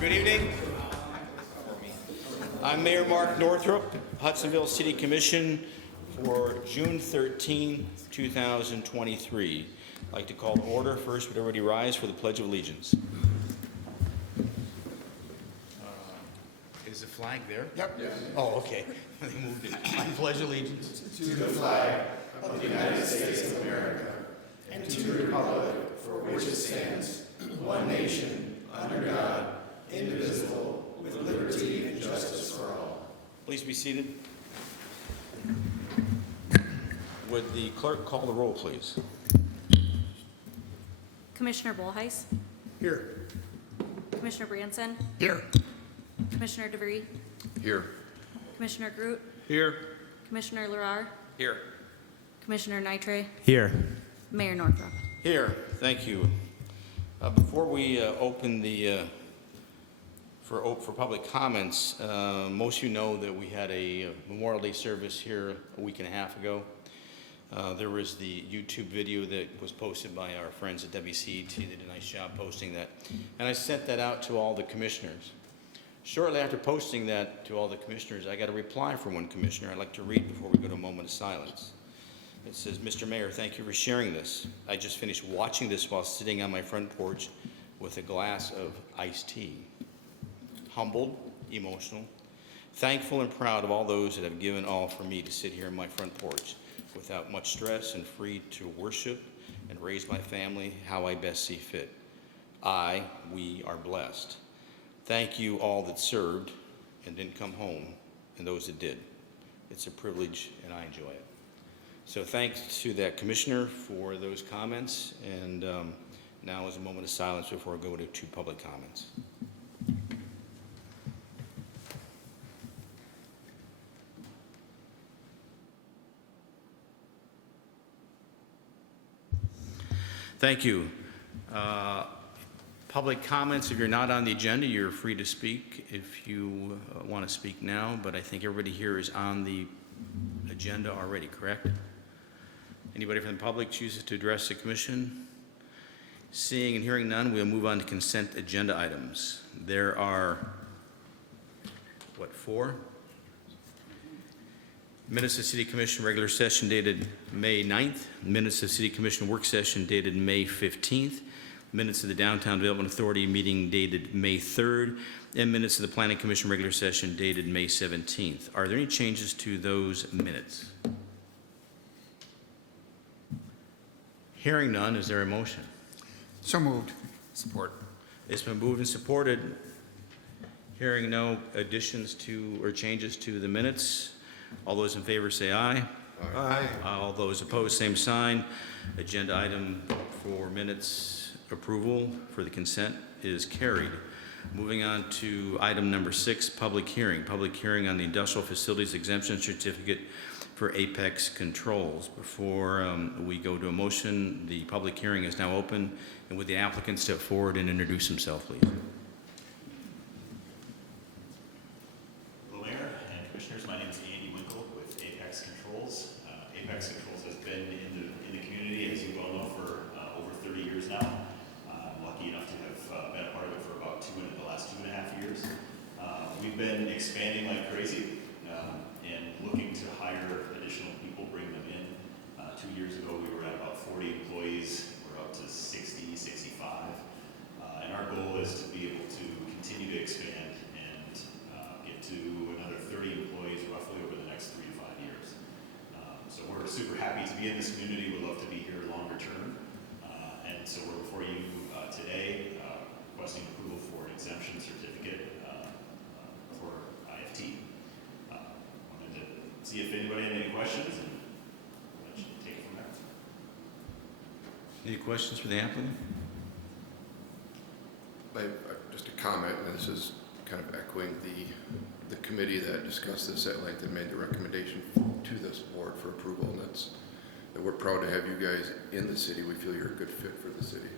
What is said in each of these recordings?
Good evening. I'm Mayor Mark Northrup, Hudsonville City Commission for June 13, 2023. I'd like to call to order. First, would everybody rise for the Pledge of Allegiance? Is the flag there? Yep. Yes. Oh, okay. They moved it. I pledge allegiance To the flag of the United States of America and to the republic for which it stands, one nation, under God, indivisible, with liberty and justice for all. Please be seated. Would the clerk call the roll, please? Commissioner Bolhuis, Here. Commissioner Branson, Here. Commissioner DeVries, Here. Commissioner Groot, Here. Commissioner Lerar, Here. Commissioner Nitre, Here. Mayor Northrup. Here. Thank you. Before we open the for public comments, most of you know that we had a Memorial Day service here a week and a half ago. There was the YouTube video that was posted by our friends at WCET. They did a nice job posting that. And I sent that out to all the commissioners. Shortly after posting that to all the commissioners, I got a reply from one commissioner I'd like to read before we go to a moment of silence. It says, "Mr. Mayor, thank you for sharing this. I just finished watching this while sitting on my front porch with a glass of iced tea. Humbled, emotional, thankful and proud of all those that have given all for me to sit here on my front porch without much stress and free to worship and raise my family how I best see fit. We are blessed. Thank you all that served and didn't come home and those that did. It's a privilege and I enjoy it." So thanks to that commissioner for those comments, and now is a moment of silence before I go to public comments. Thank you. Public comments, if you're not on the agenda, you're free to speak if you want to speak now, but I think everybody here is on the agenda already, correct? Anybody from the public chooses to address the commission? Seeing and hearing none, we'll move on to consent agenda items. There are, four? Minutes of City Commission regular session dated May 9th, minutes of City Commission work session dated May 15th, minutes of the Downtown Development Authority meeting dated May 3rd, and minutes of the Planning Commission regular session dated May 17th. Are there any changes to those minutes? Hearing none, is there a motion? So moved. Support. It's been moved and supported. Hearing no additions to or changes to the minutes, all those in favor say aye. Aye. All those opposed, same sign. Agenda item for minutes approval for the consent is carried. Moving on to item number 6, public hearing. Public hearing on the Industrial Facilities Exemption Certificate for Apex Controls. Before we go to a motion, the public hearing is now open, and would the applicant step forward and introduce himself, please? Hello, Mayor and Commissioners. My name is Andy Winkle with Apex Controls. Apex Controls has been in the community, as you well know, for over 30 years now. I'm lucky enough to have been a part of it for about the last 2.5 years. We've been expanding like crazy and looking to hire additional people, bring them in. 2 years ago, we were at about 40 employees. We're up to 60, 65. And our goal is to be able to continue to expand and get to another 30 employees roughly over the next 3 to 5 years. So we're super happy to be in this community. We'd love to be here longer term. And so we're before you today requesting approval for an exemption certificate for IFT. Wanted to see if anybody had any questions and let you take it from there. Any questions for the applicant? Just a comment, and this is kind of echoing the committee that discussed this at length and made the recommendation to this board for approval, and that's that we're proud to have you guys in the city. We feel you're a good fit for the city,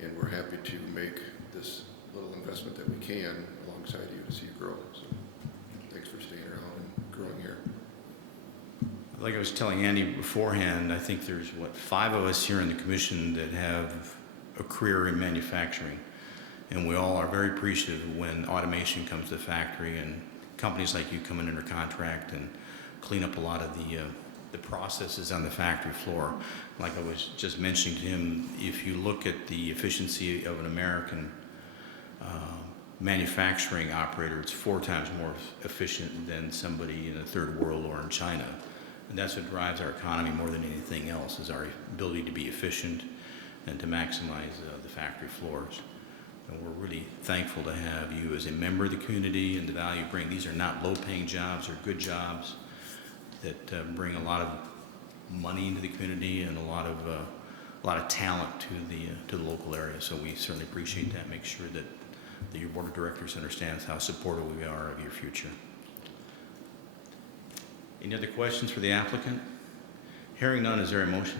and we're happy to make this little investment that we can alongside you to see you grow. So thanks for staying around and growing here. Like I was telling Andy beforehand, I think there's, 5 of us here in the commission that have a career in manufacturing. And we all are very appreciative when automation comes to the factory and companies like you come in under contract and clean up a lot of the processes on the factory floor. Like I was just mentioning to him, if you look at the efficiency of an American manufacturing operator, it's 4 times more efficient than somebody in the third world or in China. And that's what drives our economy more than anything else, is our ability to be efficient and to maximize the factory floors. And we're really thankful to have you as a member of the community and the value you bring. These are not low-paying jobs, they're good jobs that bring a lot of money into the community and a lot of talent to the local area. So we certainly appreciate that. Make sure that your board of directors understands how supportive we are of your future. Any other questions for the applicant? Hearing none, is there a motion?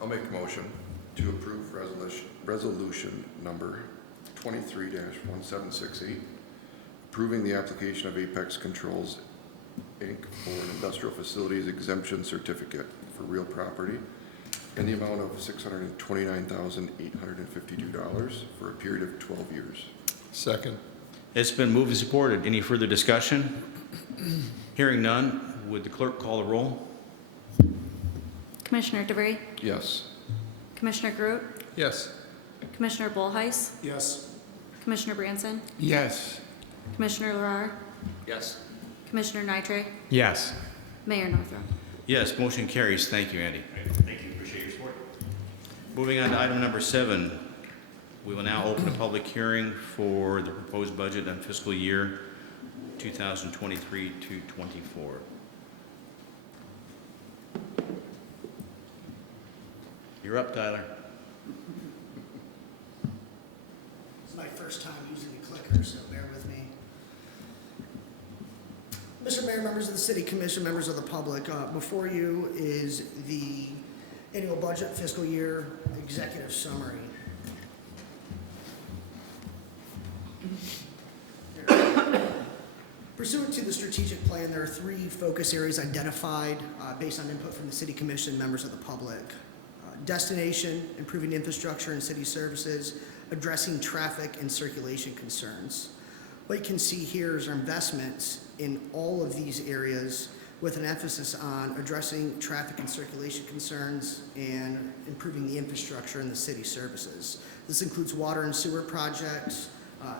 I'll make a motion to approve resolution number 23-1768, approving the application of Apex Controls, Inc. for an industrial facilities exemption certificate for real property in the amount of $629,852 for a period of 12 years. Second. It's been moved and supported. Any further discussion? Hearing none, would the clerk call the roll? Commissioner DeVry, Yes. Commissioner Groot, Yes. Commissioner Bullheis, Yes. Commissioner Branson, Yes. Commissioner Larrar, Yes. Commissioner Nitre, Yes. Mayor Northrop. Yes, motion carries. Thank you, Andy. All right, thank you, appreciate your support. Moving on to item number 7, we will now open a public hearing for the proposed budget on fiscal year 2023 to 24. You're up, Tyler. It's my first time using the clicker, so bear with me. Mr. Mayor, members of the City Commission, members of the public, before you is the annual budget fiscal year executive summary. Pursuant to the strategic plan, there are 3 focus areas identified based on input from the City Commission, members of the public. Destination, improving infrastructure and city services, addressing traffic and circulation concerns. What you can see here is our investments in all of these areas with an emphasis on addressing traffic and circulation concerns and improving the infrastructure and the city services. This includes water and sewer projects,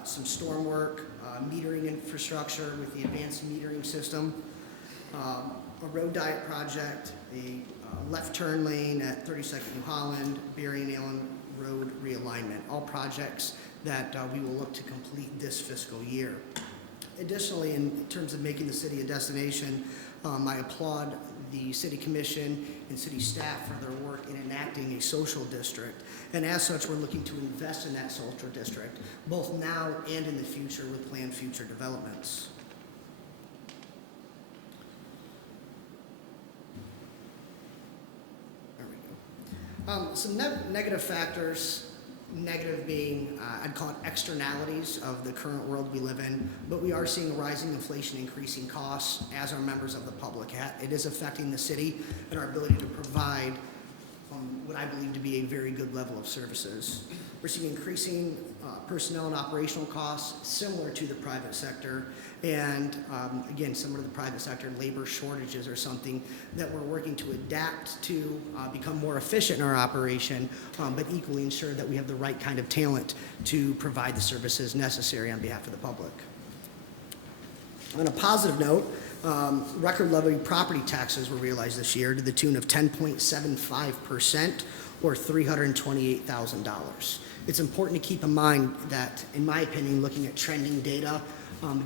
some storm work, metering infrastructure with the advanced metering system, a road diet project, a left turn lane at 32nd New Holland, Berry and Allen Road realignment, all projects that we will look to complete this fiscal year. Additionally, in terms of making the city a destination, I applaud the City Commission and city staff for their work in enacting a social district. And as such, we're looking to invest in that social district, both now and in the future with planned future developments. There we go. Some negative factors, negative being, I'd call it externalities of the current world we live in, but we are seeing a rising inflation, increasing costs as our members of the public. It is affecting the city and our ability to provide what I believe to be a very good level of services. We're seeing increasing personnel and operational costs similar to the private sector. And again, similar to the private sector, labor shortages are something that we're working to adapt to become more efficient in our operation, but equally ensure that we have the right kind of talent to provide the services necessary on behalf of the public. On a positive note, record level property taxes were realized this year to the tune of 10.75% or $328,000. It's important to keep in mind that, in my opinion, looking at trending data,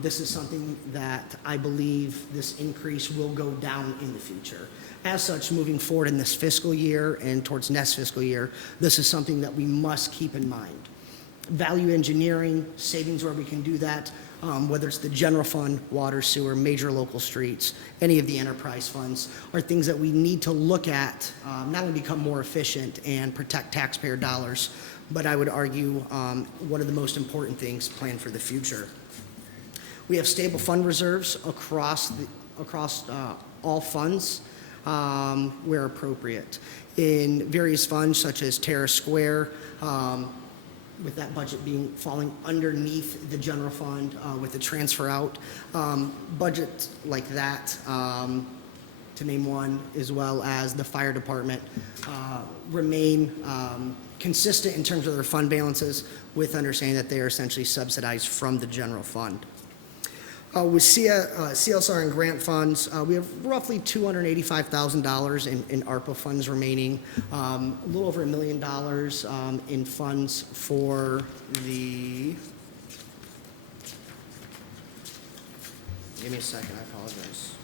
this is something that I believe this increase will go down in the future. As such, moving forward in this fiscal year and towards next fiscal year, this is something that we must keep in mind. Value engineering, savings where we can do that, whether it's the general fund, water, sewer, major local streets, any of the enterprise funds, are things that we need to look at, not only become more efficient and protect taxpayer dollars, but I would argue one of the most important things, plan for the future. We have stable fund reserves across all funds where appropriate. In various funds such as Terrace Square, with that budget falling underneath the general fund with the transfer out. Budgets like that, to name one, as well as the fire department, remain consistent in terms of their fund balances, with understanding that they are essentially subsidized from the general fund. With CSR and grant funds, we have roughly $285,000 in ARPA funds remaining, a little over $1 million in funds for the, give me a second, I apologize.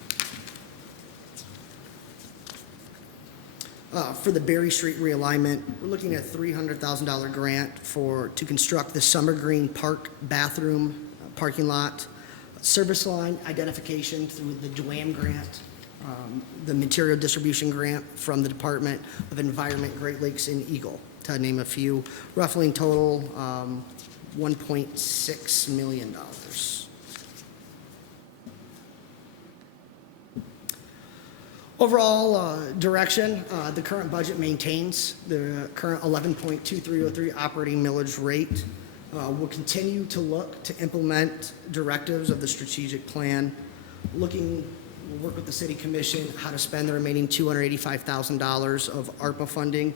For the Berry Street realignment, we're looking at a $300,000 grant to construct the Summer Green Park bathroom parking lot, service line identification through the DWAM grant, the material distribution grant from the Department of Environment, Great Lakes, and Eagle, to name a few, roughly in total $1.6 million. Overall direction, the current budget maintains the current 11.2303 operating millage rate. We'll continue to look to implement directives of the strategic plan. We'll work with the City Commission how to spend the remaining $285,000 of ARPA funding,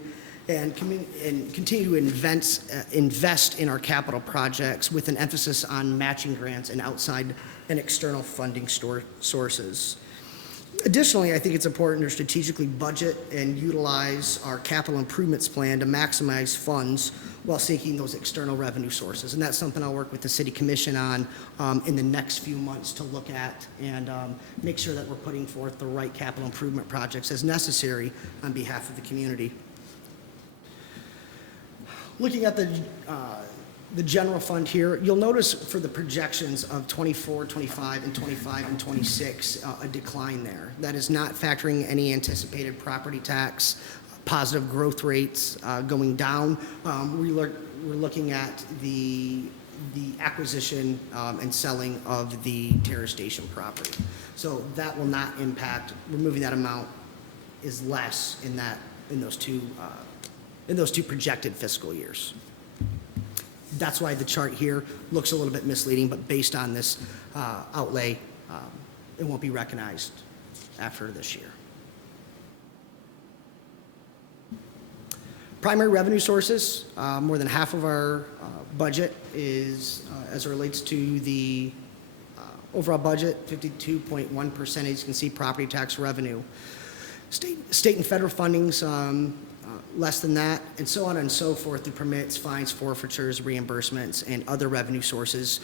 and continue to invest in our capital projects with an emphasis on matching grants and outside and external funding sources. Additionally, I think it's important to strategically budget and utilize our capital improvements plan to maximize funds while seeking those external revenue sources. And that's something I'll work with the City Commission on in the next few months to look at and make sure that we're putting forth the right capital improvement projects as necessary on behalf of the community. Looking at the general fund here, you'll notice for the projections of 24, 25, and 25 and 26, a decline there. That is not factoring any anticipated property tax, positive growth rates going down. We're looking at the acquisition and selling of the Terrace Station property. So that will not impact, removing that amount is less in those two projected fiscal years. That's why the chart here looks a little bit misleading, but based on this outlay, it won't be recognized after this year. Primary revenue sources, more than half of our budget is, as it relates to the overall budget, 52.1%, as you can see, property tax revenue. State and federal funding's less than that, and so on and so forth through permits, fines, forfeitures, reimbursements, and other revenue sources,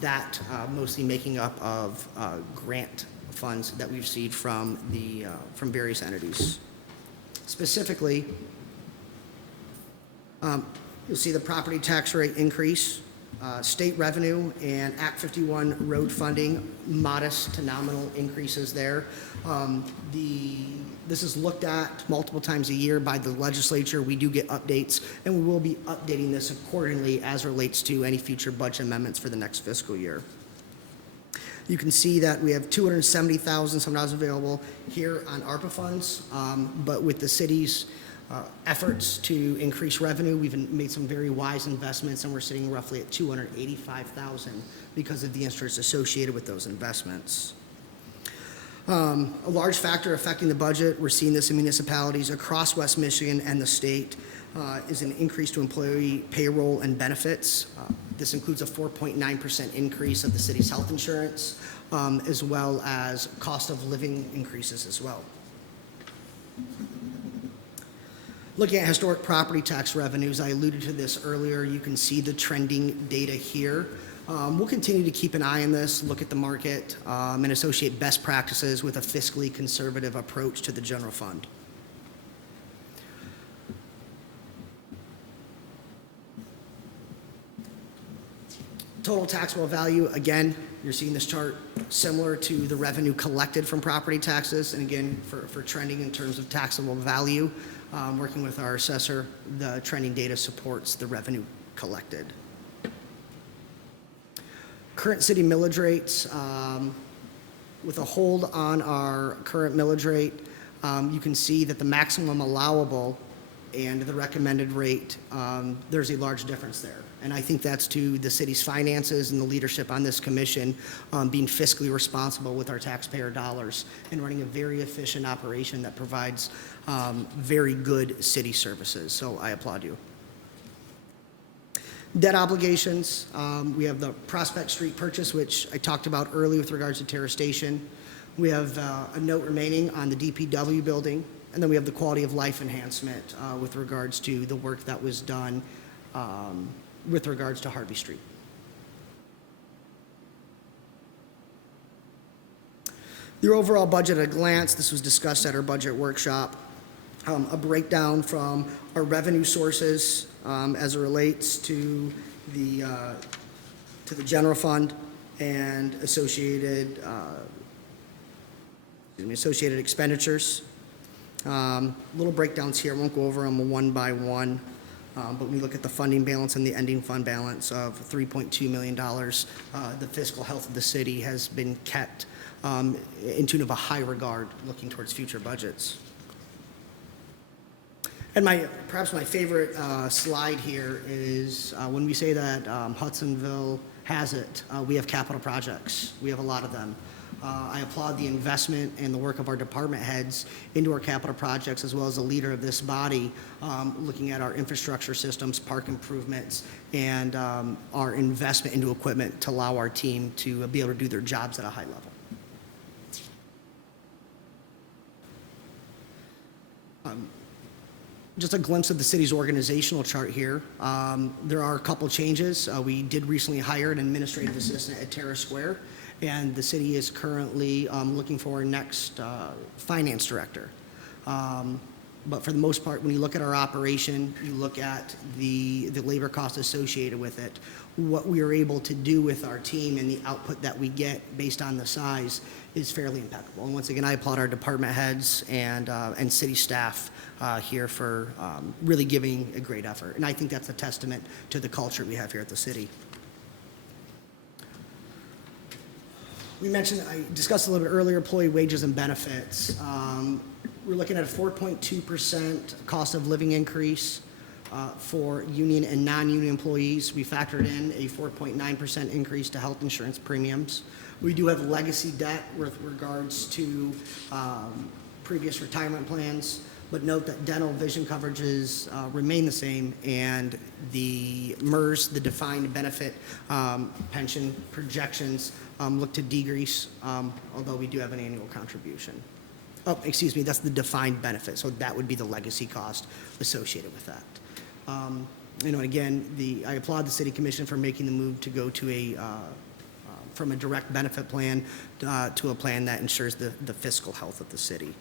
that mostly making up of grant funds that we've received from various entities. Specifically, you'll see the property tax rate increase, state revenue and Act 51 road funding, modest to nominal increases there. This is looked at multiple times a year by the legislature. We do get updates, and we will be updating this accordingly as relates to any future budget amendments for the next fiscal year. You can see that we have $270,000 some dollars available here on ARPA funds, but with the city's efforts to increase revenue, we've made some very wise investments, and we're sitting roughly at $285,000 because of the interest associated with those investments. A large factor affecting the budget, we're seeing this in municipalities across West Michigan and the state, is an increase to employee payroll and benefits. This includes a 4.9% increase of the city's health insurance, as well as cost of living increases as well. Looking at historic property tax revenues, I alluded to this earlier. You can see the trending data here. We'll continue to keep an eye on this, look at the market, and associate best practices with a fiscally conservative approach to the general fund. Total taxable value, again, you're seeing this chart similar to the revenue collected from property taxes, and again, for trending in terms of taxable value, working with our assessor, the trending data supports the revenue collected. Current city millage rates, with a hold on our current millage rate, you can see that the maximum allowable and the recommended rate, there's a large difference there. And I think that's to the city's finances and the leadership on this commission being fiscally responsible with our taxpayer dollars and running a very efficient operation that provides very good city services. So I applaud you. Debt obligations, we have the Prospect Street purchase, which I talked about earlier with regards to Terrace Station. We have a note remaining on the DPW building, and then we have the quality of life enhancement with regards to the work that was done with regards to Harvey Street. Your overall budget at a glance, this was discussed at our budget workshop. A breakdown from our revenue sources as it relates to the general fund and associated expenditures. Little breakdowns here. I won't go over them one by one. But when we look at the funding balance and the ending fund balance of $3.2 million, the fiscal health of the city has been kept in tune of a high regard looking towards future budgets. And perhaps my favorite slide here is when we say that Hudsonville has it, we have capital projects. We have a lot of them. I applaud the investment and the work of our department heads into our capital projects, as well as the leader of this body, looking at our infrastructure systems, park improvements, and our investment into equipment to allow our team to be able to do their jobs at a high level. Just a glimpse of the city's organizational chart here. There are a couple changes. We did recently hire an administrative assistant at Terrace Square, and the city is currently looking for our next finance director. But for the most part, when you look at our operation, you look at the labor cost associated with it, what we are able to do with our team and the output that we get based on the size is fairly impeccable. And once again, I applaud our department heads and city staff here for really giving a great effort. And I think that's a testament to the culture we have here at the city. We mentioned, I discussed a little bit earlier, employee wages and benefits. We're looking at a 4.2% cost of living increase for union and non-union employees. We factored in a 4.9% increase to health insurance premiums. We do have legacy debt with regards to previous retirement plans, but note that dental vision coverages remain the same, and the MERS, the defined benefit pension projections, look to decrease, although we do have an annual contribution. Oh, excuse me, that's the defined benefit, so that would be the legacy cost associated with that. Again, I applaud the City Commission for making the move to go to from a direct benefit plan to a plan that ensures the fiscal health of the city.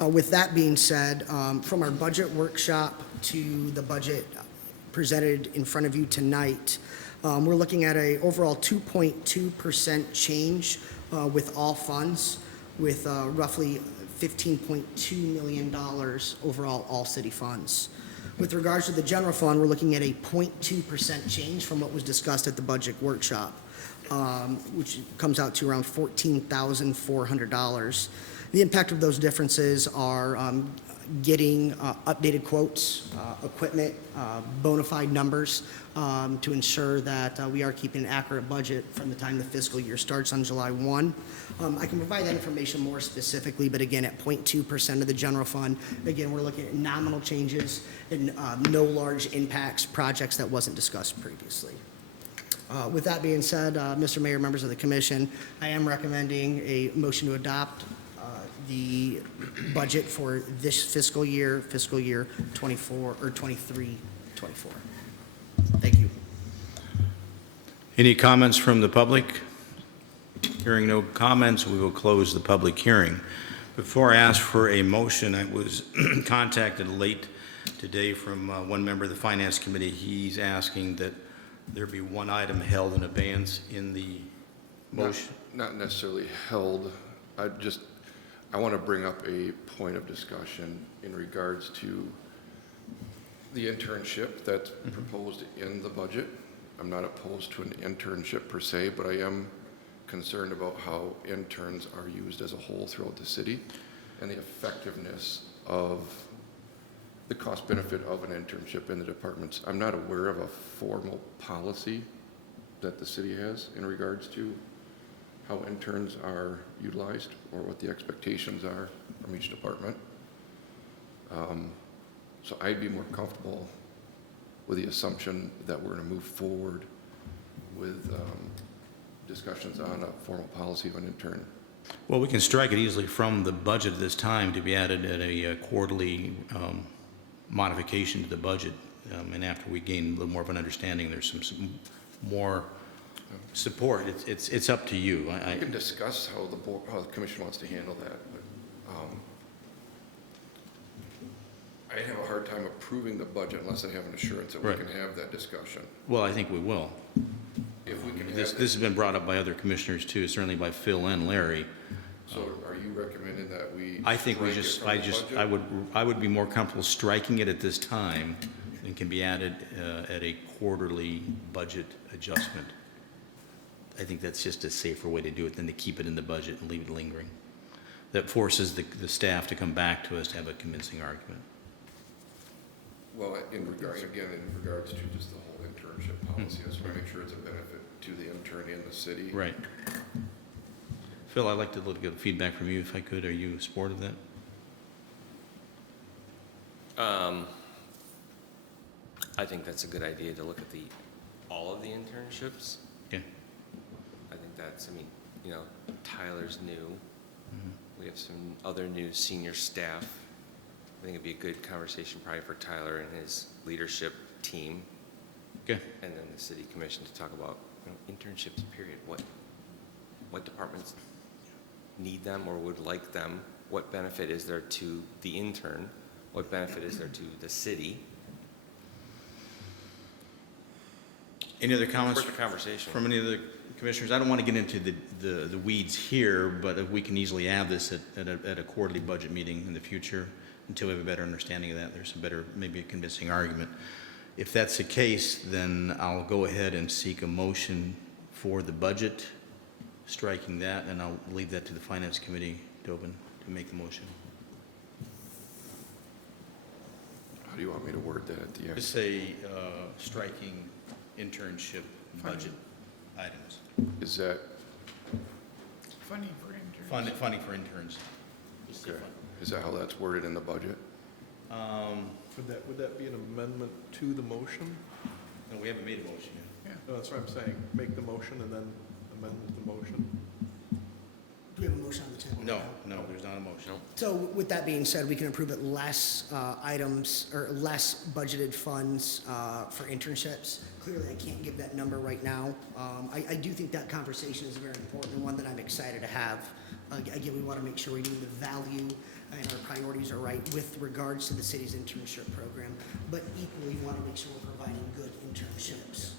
With that being said, from our budget workshop to the budget presented in front of you tonight, we're looking at an overall 2.2% change with all funds, with roughly $15.2 million overall all city funds. With regards to the general fund, we're looking at a 0.2% change from what was discussed at the budget workshop, which comes out to around $14,400. The impact of those differences are getting updated quotes, equipment, bona fide numbers to ensure that we are keeping an accurate budget from the time the fiscal year starts on July 1. I can provide that information more specifically, but again, at 0.2% of the general fund, again, we're looking at nominal changes and no large impacts, projects that wasn't discussed previously. With that being said, Mr. Mayor, members of the commission, I am recommending a motion to adopt the budget for this fiscal year 24 or 23, 24. Thank you. Any comments from the public? Hearing no comments, we will close the public hearing. Before I ask for a motion, I was contacted late today from one member of the Finance Committee. He's asking that there be one item held in abeyance in the motion. Not necessarily held. I want to bring up a point of discussion in regards to the internship that's proposed in the budget. I'm not opposed to an internship per se, but I am concerned about how interns are used as a whole throughout the city and the effectiveness of the cost benefit of an internship in the departments. I'm not aware of a formal policy that the city has in regards to how interns are utilized or what the expectations are from each department. So I'd be more comfortable with the assumption that we're going to move forward with discussions on a formal policy of an intern. Well, we can strike it easily from the budget this time to be added at a quarterly modification to the budget. And after we gain a little more of an understanding, there's some more support. It's up to you. We can discuss how the board, how the commission wants to handle that, but I have a hard time approving the budget unless I have an assurance that we Right. can have that discussion. Well, I think we will. If we can have This that- has been brought up by other commissioners too, certainly by Phil and Larry. So are you recommending that we? I think we strike it just, from the budget? I would be more comfortable striking it at this time and can be added at a quarterly budget adjustment. I think that's just a safer way to do it than to keep it in the budget and leave it lingering. That forces the staff to come back to us to have a convincing argument. Well, in regards to just the whole internship policy, I just want to make sure it's a benefit to the intern and the city. Right. Phil, I'd like to get feedback from you if I could. Are you in support of that? I think that's a good idea to look at all of the internships. Yeah. I think that's, I mean, you know, Tyler's new. Mm-hmm. We have some other new senior staff. I think it'd be a good conversation probably for Tyler and his leadership team, Okay. and then the city commission to talk about, you know, internships, period. What departments need them or would like them? What benefit is there to the intern? What benefit is there to the city? Any other comments Worth the conversation. from any of the commissioners? I don't want to get into the weeds here, but if we can easily add this at a quarterly budget meeting in the future until we have a better understanding of that, there's a better, maybe a convincing argument. If that's the case, then I'll go ahead and seek a motion for the budget, striking that, and I'll leave that to the Finance Committee, Tobin, to make the motion. How do you want me to word that at the end? Just say striking internship budget items. Is that, Funding for interns. Funding for interns. Just say okay, fund. is that how that's worded in the budget? Would that be an amendment to the motion? No, we haven't made a motion yet. No, that's what I'm saying. Make the motion and then amend the motion. Do we have a motion on the table? No, there's not a motion. So with that being said, we can approve it less items or less budgeted funds for internships. Clearly, I can't give that number right now. I do think that conversation is a very important one that I'm excited to have. Again, we want to make sure we know the value and our priorities are right with regards to the city's internship program, but equally want to make sure we're providing good internships.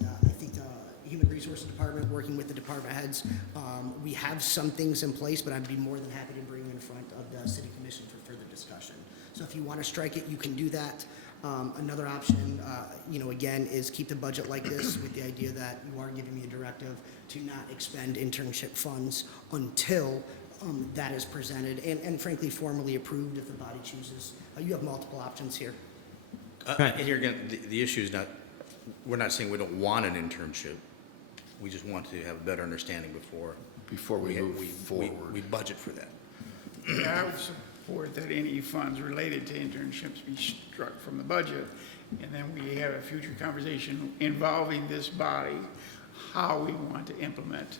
And I think the Human Resources Department, working with the department heads, we have some things in place, but I'd be more than happy to bring in front of the City Commission for further discussion. So if you want to strike it, you can do that. Another option, again, is keep the budget like this with the idea that you are giving me a directive to not expend internship funds until that is presented and frankly formally approved if the body chooses. You have multiple options here. And here again, the issue is not, we're not saying we don't want an internship. We just want to have a better understanding before We move we forward. budget for that. Yeah, I would support that any funds related to internships be struck from the budget, and then we have a future conversation involving this body, how we want to implement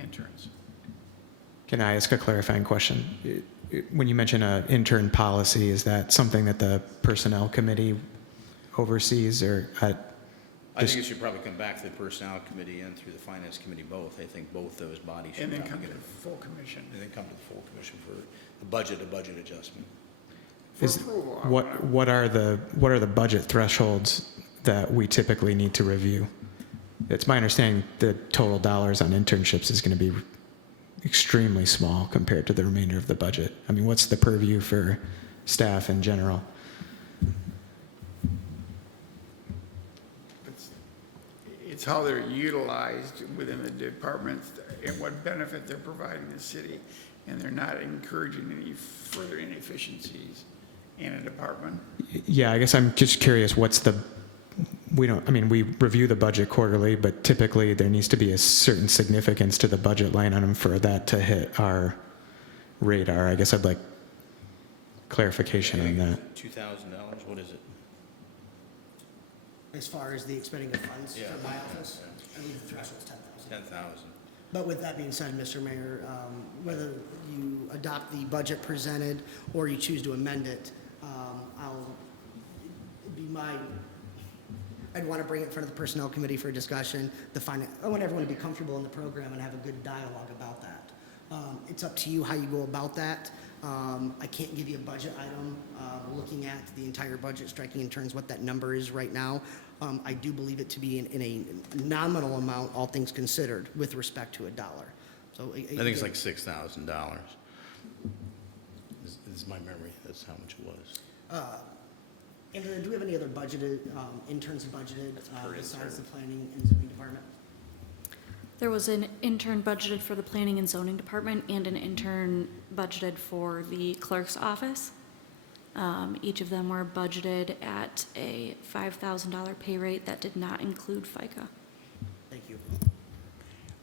interns. Can I ask a clarifying question? When you mention an intern policy, is that something that the Personnel Committee oversees, or I think it should probably come back to the Personnel Committee and through the Finance Committee both. I think both those bodies should And then probably come to get the full commission. and then come to the full commission for a budget adjustment. For is, approval. what are the budget thresholds that we typically need to review? It's my understanding the total dollars on internships is going to be extremely small compared to the remainder of the budget. I mean, what's the purview for staff in general? It's how they're utilized within the departments and what benefit they're providing the city, and they're not encouraging any further inefficiencies in a department. Yeah, I guess I'm just curious, we review the budget quarterly, but typically there needs to be a certain significance to the budget line item for that to hit our radar. I guess I'd like clarification on that. $2,000, what is it? As far as the expending of funds Yeah. for my office, I believe the threshold's 10,000. 10,000. But with that being said, Mr. Mayor, whether you adopt the budget presented or you choose to amend it, I'd want to bring it in front of the Personnel Committee for discussion. I want everyone to be comfortable in the program and have a good dialogue about that. It's up to you how you go about that. I can't give you a budget item. Looking at the entire budget, striking in terms what that number is right now, I do believe it to be in a nominal amount, all things considered, with respect to a dollar. So I think it's like $6,000. This is my memory, that's how much it was. Andrea, do we have any other budgeted, interns budgeted besides the planning and zoning department? There was an intern budgeted for the planning and zoning department and an intern budgeted for the clerk's office. Each of them were budgeted at a $5,000 pay rate that did not include FICA. Thank you.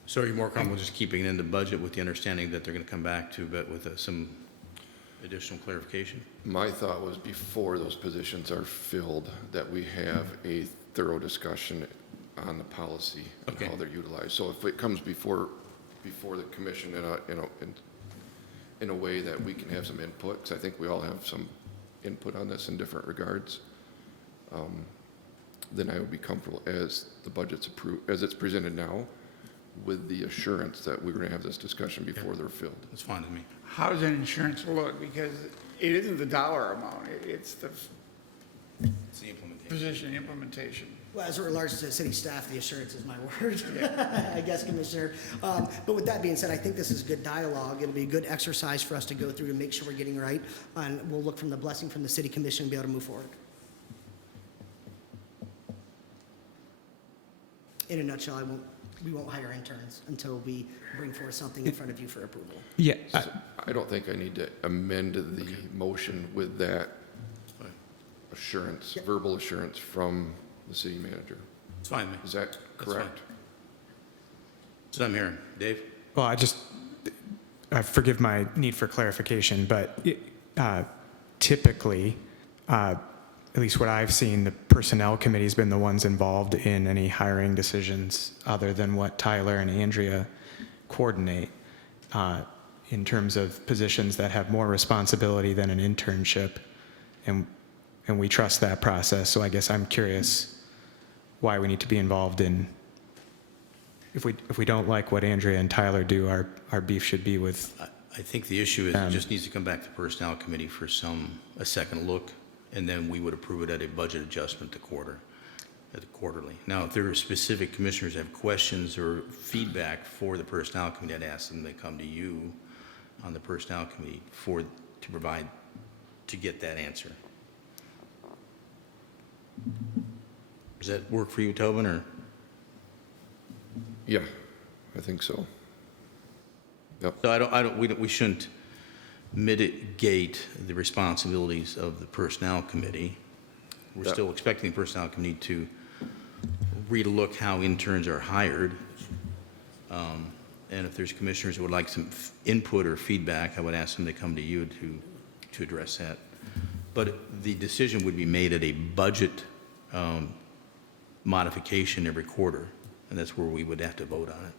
So are you more comfortable just keeping it in the budget with the understanding that they're going to come back to it with some additional clarification? My thought was before those positions are filled, that we have a thorough discussion on the policy and Okay. how they're utilized. So if it comes before the commission in a way that we can have some input, because I think we all have some input on this in different regards, then I would be comfortable as the budget's approved, as it's presented now, with the assurance that we're going to have this discussion before they're filled. That's fine with me. How does an insurance look? Because it isn't the dollar amount, it's the It's the implementation. position implementation. Well, as it relates to city staff, the assurance is my word, I guess, Commissioner. But with that being said, I think this is good dialogue. It'll be a good exercise for us to go through to make sure we're getting right. And we'll look from the blessing from the city commission and be able to move forward. In a nutshell, we won't hire interns until we bring forth something in front of you for approval. Yeah, So I don't think I need to amend the motion with that Fine. assurance, verbal assurance from the city manager. It's fine with me. Is that That's fine. correct? That's what I'm hearing. Dave? well, I forgive my need for clarification, but typically, at least what I've seen, the personnel committee's been the ones involved in any hiring decisions other than what Tyler and Andrea coordinate in terms of positions that have more responsibility than an internship. And we trust that process. So I guess I'm curious why we need to be involved in, if we don't like what Andrea and Tyler do, our beef should be with, I think the issue is it just needs to come back to Personnel Committee for a second look, and then we would approve it at a budget adjustment quarterly. Now, if there are specific commissioners that have questions or feedback for the Personnel Committee, I'd ask them to come to you on the Personnel Committee to get that answer. Does that work for you, Tobin, or? Yeah, I think so. Yep. So we shouldn't mitigate the responsibilities of the Personnel Committee. We're Yeah. still expecting the Personnel Committee to relook how interns are hired. And if there's commissioners who would like some input or feedback, I would ask them to come to you to address that. But the decision would be made at a budget modification every quarter, and that's where we would have to vote on it.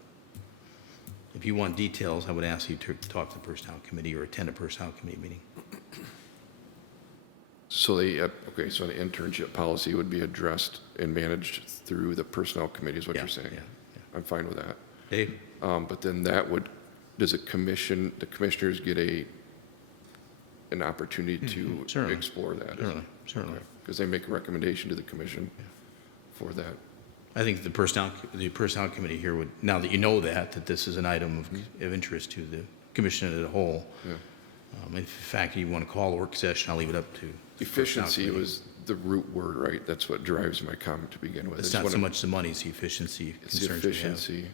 If you want details, I would ask you to talk to the Personnel Committee or attend a Personnel Committee meeting. So okay, so an internship policy would be addressed and managed through the personnel committee is what Yeah, you're saying? yeah, I'm fine with that. Dave? But then does the commissioners get an opportunity to Certainly. explore that? Certainly. Because they make a recommendation to the commission for that. I think the Personnel Committee here would, now that you know that this is an item of interest to the commission as a whole. Yeah. In fact, you want to call a work session, I'll leave it up to. the Personnel Efficiency Committee. was the root word, right? That's what drives my comment to begin with. It's I just not so wanna- much the money, it's the efficiency It's the concerns we have. efficiency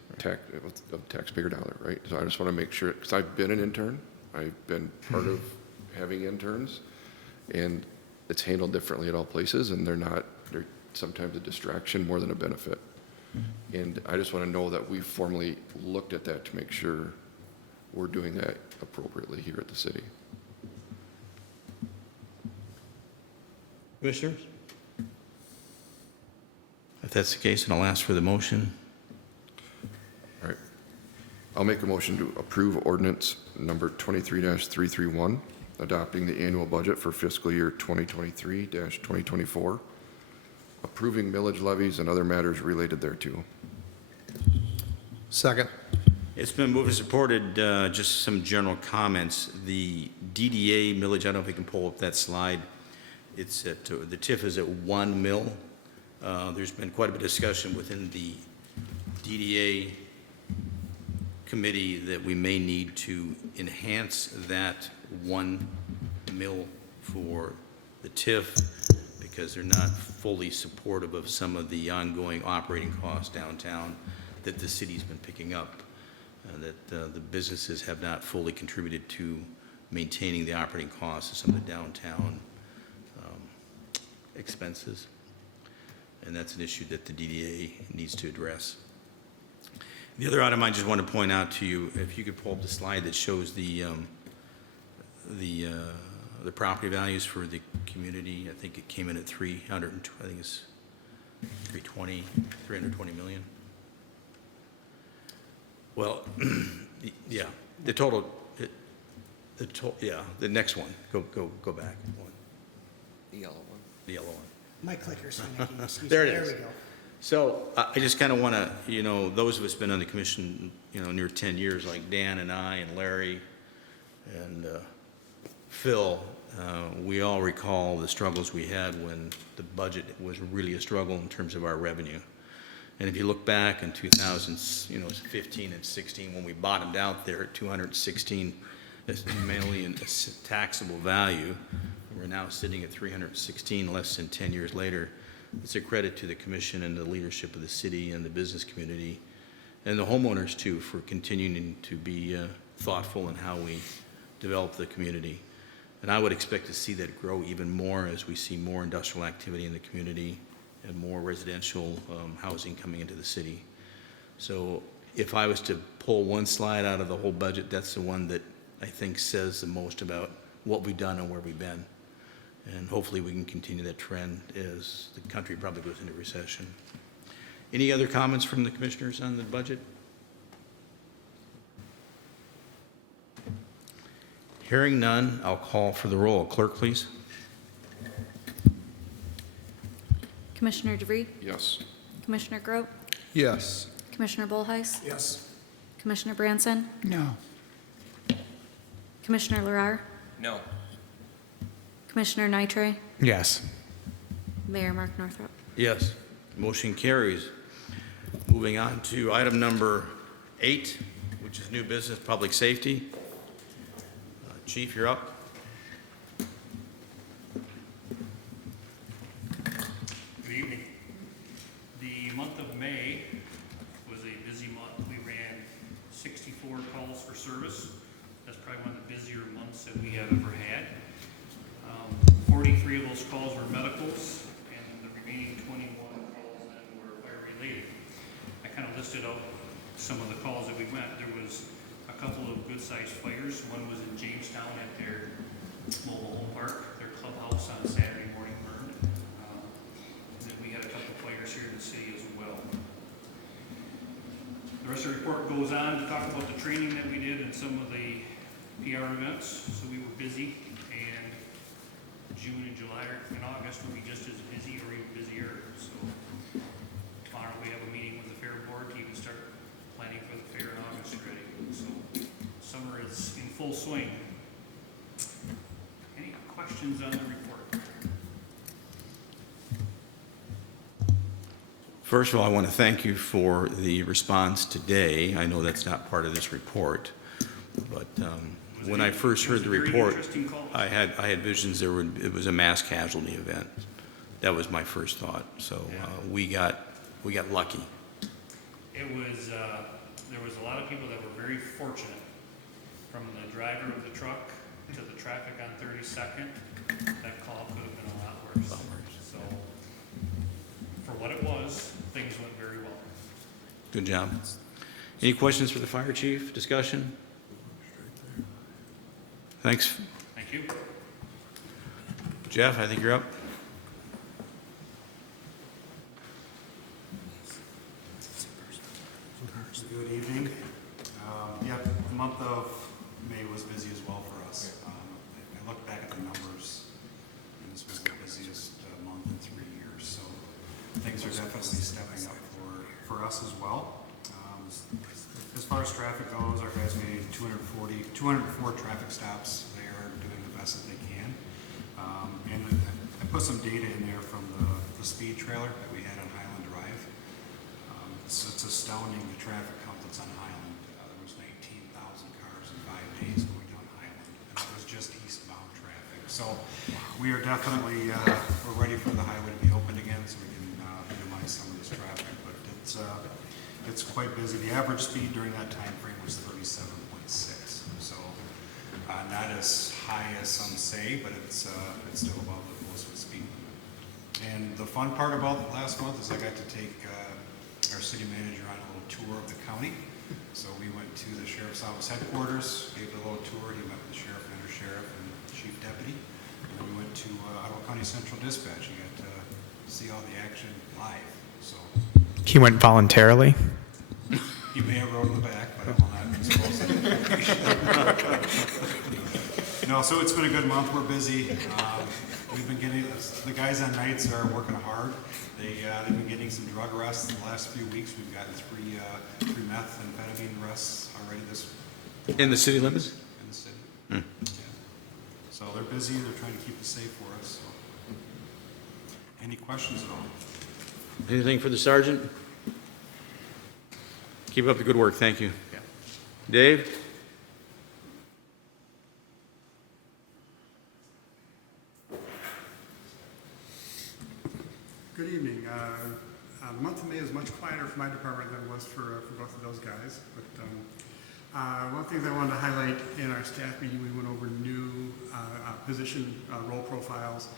of taxpayer dollar, right? So I just want to make sure, because I've been an intern, I've been part of having interns, and it's handled differently at all places, and they're sometimes a distraction more than a benefit. And I just want to know that we've formally looked at that to make sure we're doing that appropriately here at the city. Commissioners? If that's the case, then I'll ask for the motion. All right. I'll make a motion to approve ordinance number 23-331, adopting the annual budget for fiscal year 2023-2024, approving millage levies and other matters related thereto. Second. It's been moved and supported. Just some general comments. The DDA millage, I don't know if we can pull up that slide. It's at, the TIF is at 1 mil. There's been quite a bit of discussion within the DDA committee that we may need to enhance that 1 mil for the TIF because they're not fully supportive of some of the ongoing operating costs downtown that the city's been picking up, that the businesses have not fully contributed to maintaining the operating costs of some of the downtown expenses. And that's an issue that the DDA needs to address. The other item I just want to point out to you, if you could pull up the slide that shows the property values for the community. I think it came in at 320 million. Well, yeah, the total, the next one. Go back one. The yellow one. The yellow one. My clicker's finicky, excuse me. There it There is. we go. So I just kind of want to, those of us been on the commission, near 10 years, like Dan and I and Larry and Phil, we all recall the struggles we had when the budget was really a struggle in terms of our revenue. And if you look back in 2015 and 16, when we bottomed out there at 216 million taxable value, we're now sitting at 316 less than 10 years later. It's a credit to the commission and the leadership of the city and the business community and the homeowners too for continuing to be thoughtful in how we develop the community. And I would expect to see that grow even more as we see more industrial activity in the community and more residential housing coming into the city. So if I was to pull one slide out of the whole budget, that's the one that I think says the most about what we've done and where we've been. And hopefully we can continue that trend as the country probably goes into recession. Any other comments from the commissioners on the budget? Hearing none, I'll call for the roll. Clerk, please. Commissioner DeVries, Yes. Commissioner Grote, Yes. Commissioner Bullheis, Yes. Commissioner Branson, No. Commissioner Larrar, No. Commissioner Nitre, Yes. Mayor Mark Northrup. Yes. Motion carries. Moving on to item number 8, which is new business, public safety. Chief, you're up. Good evening. The month of May was a busy month. We ran 64 calls for service. That's probably one of the busier months that we have ever had. 43 of those calls were medicals, and the remaining 21 calls then were fire-related. I kind of listed out some of the calls that we went. There was a couple of good-sized fires. One was in Jamestown at their mobile home park. Their clubhouse on Saturday morning burned. And then we had a couple of fires here in the city as well. The rest of the report goes on to talk about the training that we did and some of the PR events. So we were busy, and June and July and August will be just as busy or even busier. So tomorrow we have a meeting with the fair board to even start planning for the fair in August already. So summer is in full swing. Any questions on the report? First of all, I want to thank you for the response today. I know that's not part of this report, but when I first heard the report, I had visions it was a mass casualty event. That was my first thought. So we got lucky. It was, there was a lot of people that were very fortunate, from the driver of the truck to the traffic on 32nd, that call could have been a lot worse. So, for what it was, things went very well. Good job. Any questions for the fire chief? Discussion? Thanks. Thank you. Jeff, I think you're up. Good evening. Yeah, the month of May was busy as well for us. I looked back at the numbers, and this was the busiest month in 3 years. So things are definitely stepping up for us as well. As far as traffic goes, our guys made 204 traffic stops. They are doing the best that they can. And I put some data in there from the speed trailer that we had on Highland Drive. It's astounding the traffic count that's on Highland. There was 19,000 cars in 5 days going down Highland, and that was just eastbound traffic. So we are definitely we're ready for the highway to be opened again, so we can minimize some of this traffic. But it's quite busy. The average speed during that time frame was 37.6. So not as high as some say, but it's still above the posted speed limit. And the fun part about last month is I got to take our city manager on a little tour of the county. So we went to the sheriff's office headquarters, gave a little tour. He met with the sheriff, undersheriff, and chief deputy. And then we went to Ottawa County Central Dispatch and got to see all the action live. So He went voluntarily? he may have rode in the back, but I will not expose that information. No, so it's been a good month. We're busy. We've been getting, the guys on nights are working hard. They've been getting some drug arrests in the last few weeks. We've gotten three methamphetamine arrests already In the city limits? in the city. Yeah. So they're busy. They're trying to keep it safe for us. So. Any questions at all? Anything for the sergeant? Keep up the good work. Thank you. Yeah. Dave? Good evening. The month of May is much quieter for my department than it was for both of those guys. But one thing that I wanted to highlight in our staff meeting, we went over new position role profiles.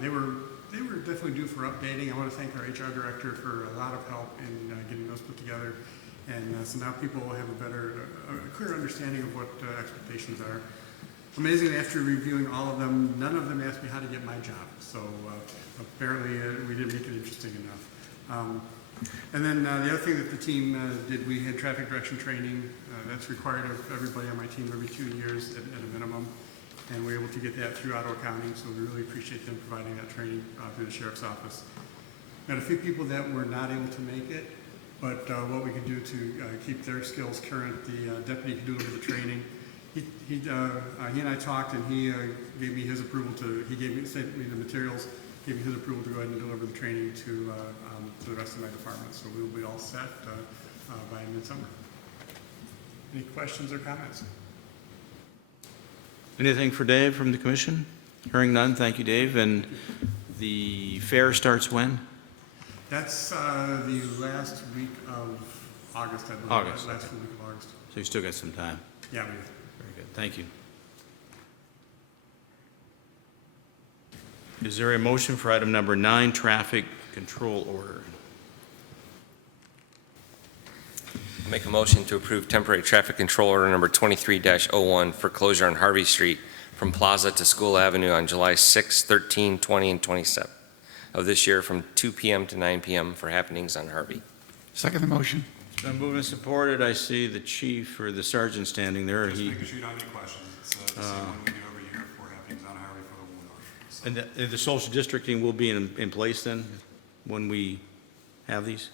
They were definitely due for updating. I want to thank our HR director for a lot of help in getting those put together. And so now people will have a clear understanding of what expectations are. Amazingly, after reviewing all of them, none of them asked me how to get my job. So apparently we didn't make it interesting enough. And then the other thing that the team did, we had traffic direction training. That's required of everybody on my team every 2 years at a minimum. And we're able to get that through Ottawa County, so we really appreciate them providing that training through the Sheriff's Office. We had a few people that were not able to make it, but what we could do to keep their skills current, the deputy could deliver the training. He and I talked, and he gave me his approval sent me the materials, gave me his approval to go ahead and deliver the training to the rest of my department. So we will be all set by midsummer. Any questions or comments? Anything for Dave from the commission? Hearing none, thank you, Dave. And the fair starts when? That's the last week of August, I believe. August. Last full week of August. So you still got some time. Yeah, we do. Very good, thank you. Is there a motion for item number 9, traffic control order? I'll make a motion to approve temporary traffic control order number 23-01 for closure on Harvey Street from Plaza to School Avenue on July 6, 13, 20, and 27 of this year from 2 p.m. to 9 p.m. for happenings on Harvey. Second the motion. It's been moved and supported. I see the chief or the sergeant standing there. Just making sure you don't have any questions. It's the same one we do every year for happenings on Highway 401 North. So And the social districting will be in place then, when we have these?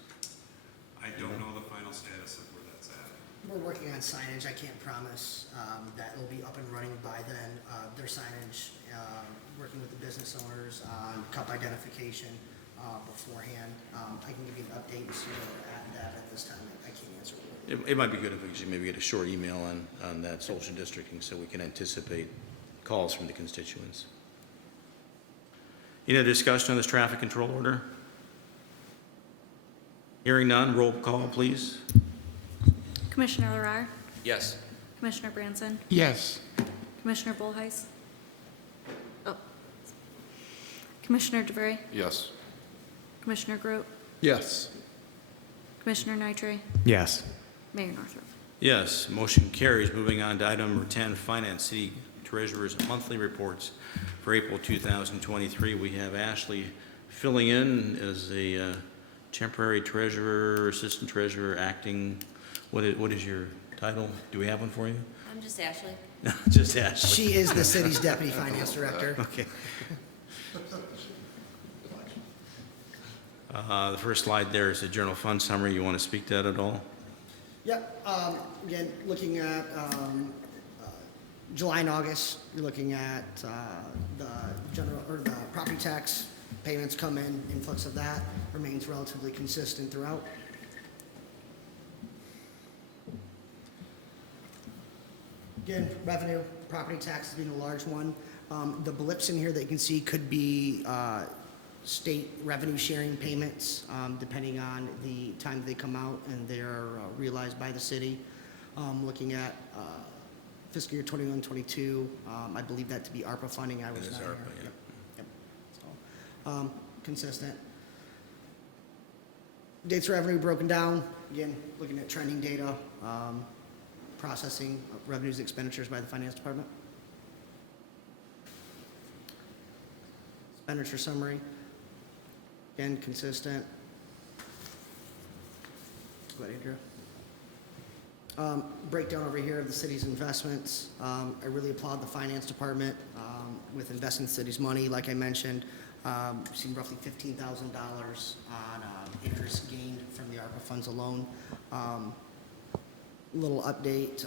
I don't know the final status of where that's at. We're working on signage. I can't promise that it'll be up and running by then. Their signage, working with the business owners on cup identification beforehand. I can give you an update and see where we're at that at this time. I can't answer. It might be good if we could maybe get a short email on that social districting so we can anticipate calls from the constituents. Any other discussion on this traffic control order? Hearing none, roll call, please. Commissioner Larrar, Yes. Commissioner Branson, Yes. Commissioner Bullheis? Oh. Commissioner DeVray? Yes. Commissioner Groot? Yes. Commissioner Nitre? Yes. Mayor Northrop? Yes, motion carries. Moving on to item number 10, Finance City Treasurer's Monthly Reports for April 2023. We have Ashley filling in as a temporary treasurer, assistant treasurer, acting. What is your title? Do we have one for you? I'm just Ashley. Just Ashley. She is the city's deputy finance director. Okay. The first slide there is the general fund summary. You want to speak to that at all? Yep, again, looking at July and August, you're looking at the general, or the property tax payments come in, influx of that remains relatively consistent throughout. Again, revenue, property taxes being a large one. The blips in here that you can see could be state revenue sharing payments, depending on the time they come out and they're realized by the city. Looking at fiscal year 21-22, I believe that to be ARPA funding. I was It is not ARPA, here. yeah. Yep. So, consistent. Dates of revenue broken down. Again, looking at trending data, processing revenues and expenditures by the finance department. Expenditure summary. Again, consistent. Go ahead, Andrew. Breakdown over here of the city's investments. I really applaud the finance department with investing the city's money. Like I mentioned, we've seen roughly $15,000 on interest gained from the ARPA funds alone. Little update,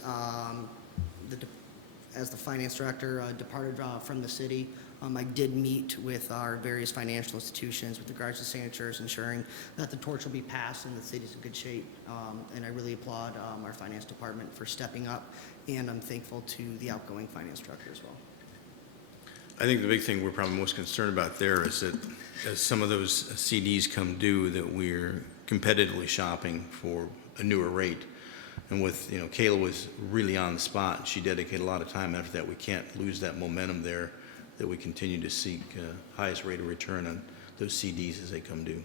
as the finance director departed from the city, I did meet with our various financial institutions with regards to signatures, ensuring that the torch will be passed and the city's in good shape. And I really applaud our finance department for stepping up, and I'm thankful to the outgoing finance director as well. I think the big thing we're probably most concerned about there is that as some of those CDs come due, that we're competitively shopping for a newer rate. And with, Kayla was really on the spot. She dedicated a lot of time after that. We can't lose that momentum there, that we continue to seek highest rate of return on those CDs as they come due.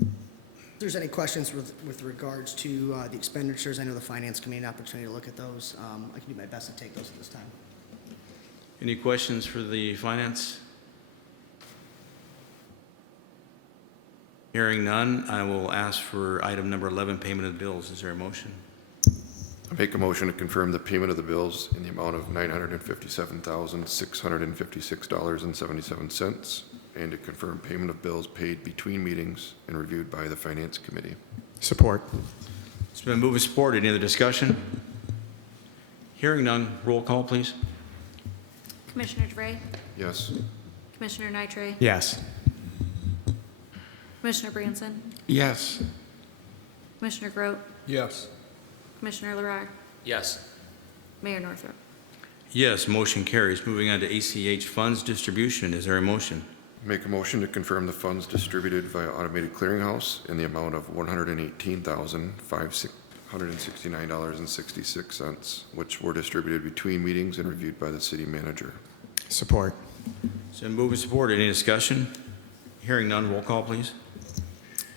If there's any questions with regards to the expenditures, I know the finance committee had an opportunity to look at those. I can do my best to take those at this time. Any questions for the finance? Hearing none, I will ask for item number 11, payment of bills. Is there a motion? I make a motion to confirm the payment of the bills in the amount of $957,656.77, and to confirm payment of bills paid between meetings and reviewed by the Finance Committee. Support. It's been moved and supported. Any other discussion? Hearing none, roll call, please. Commissioner DeVray? Yes. Commissioner Nitre? Yes. Commissioner Branson? Yes. Commissioner Groot? Yes. Commissioner Larrar? Yes. Mayor Northrop? Yes, motion carries. Moving on to ACH funds distribution. Is there a motion? Make a motion to confirm the funds distributed via automated clearinghouse in the amount of $118,569.66, which were distributed between meetings and reviewed by the city manager. Support. It's been moved and supported. Any discussion? Hearing none, roll call, please.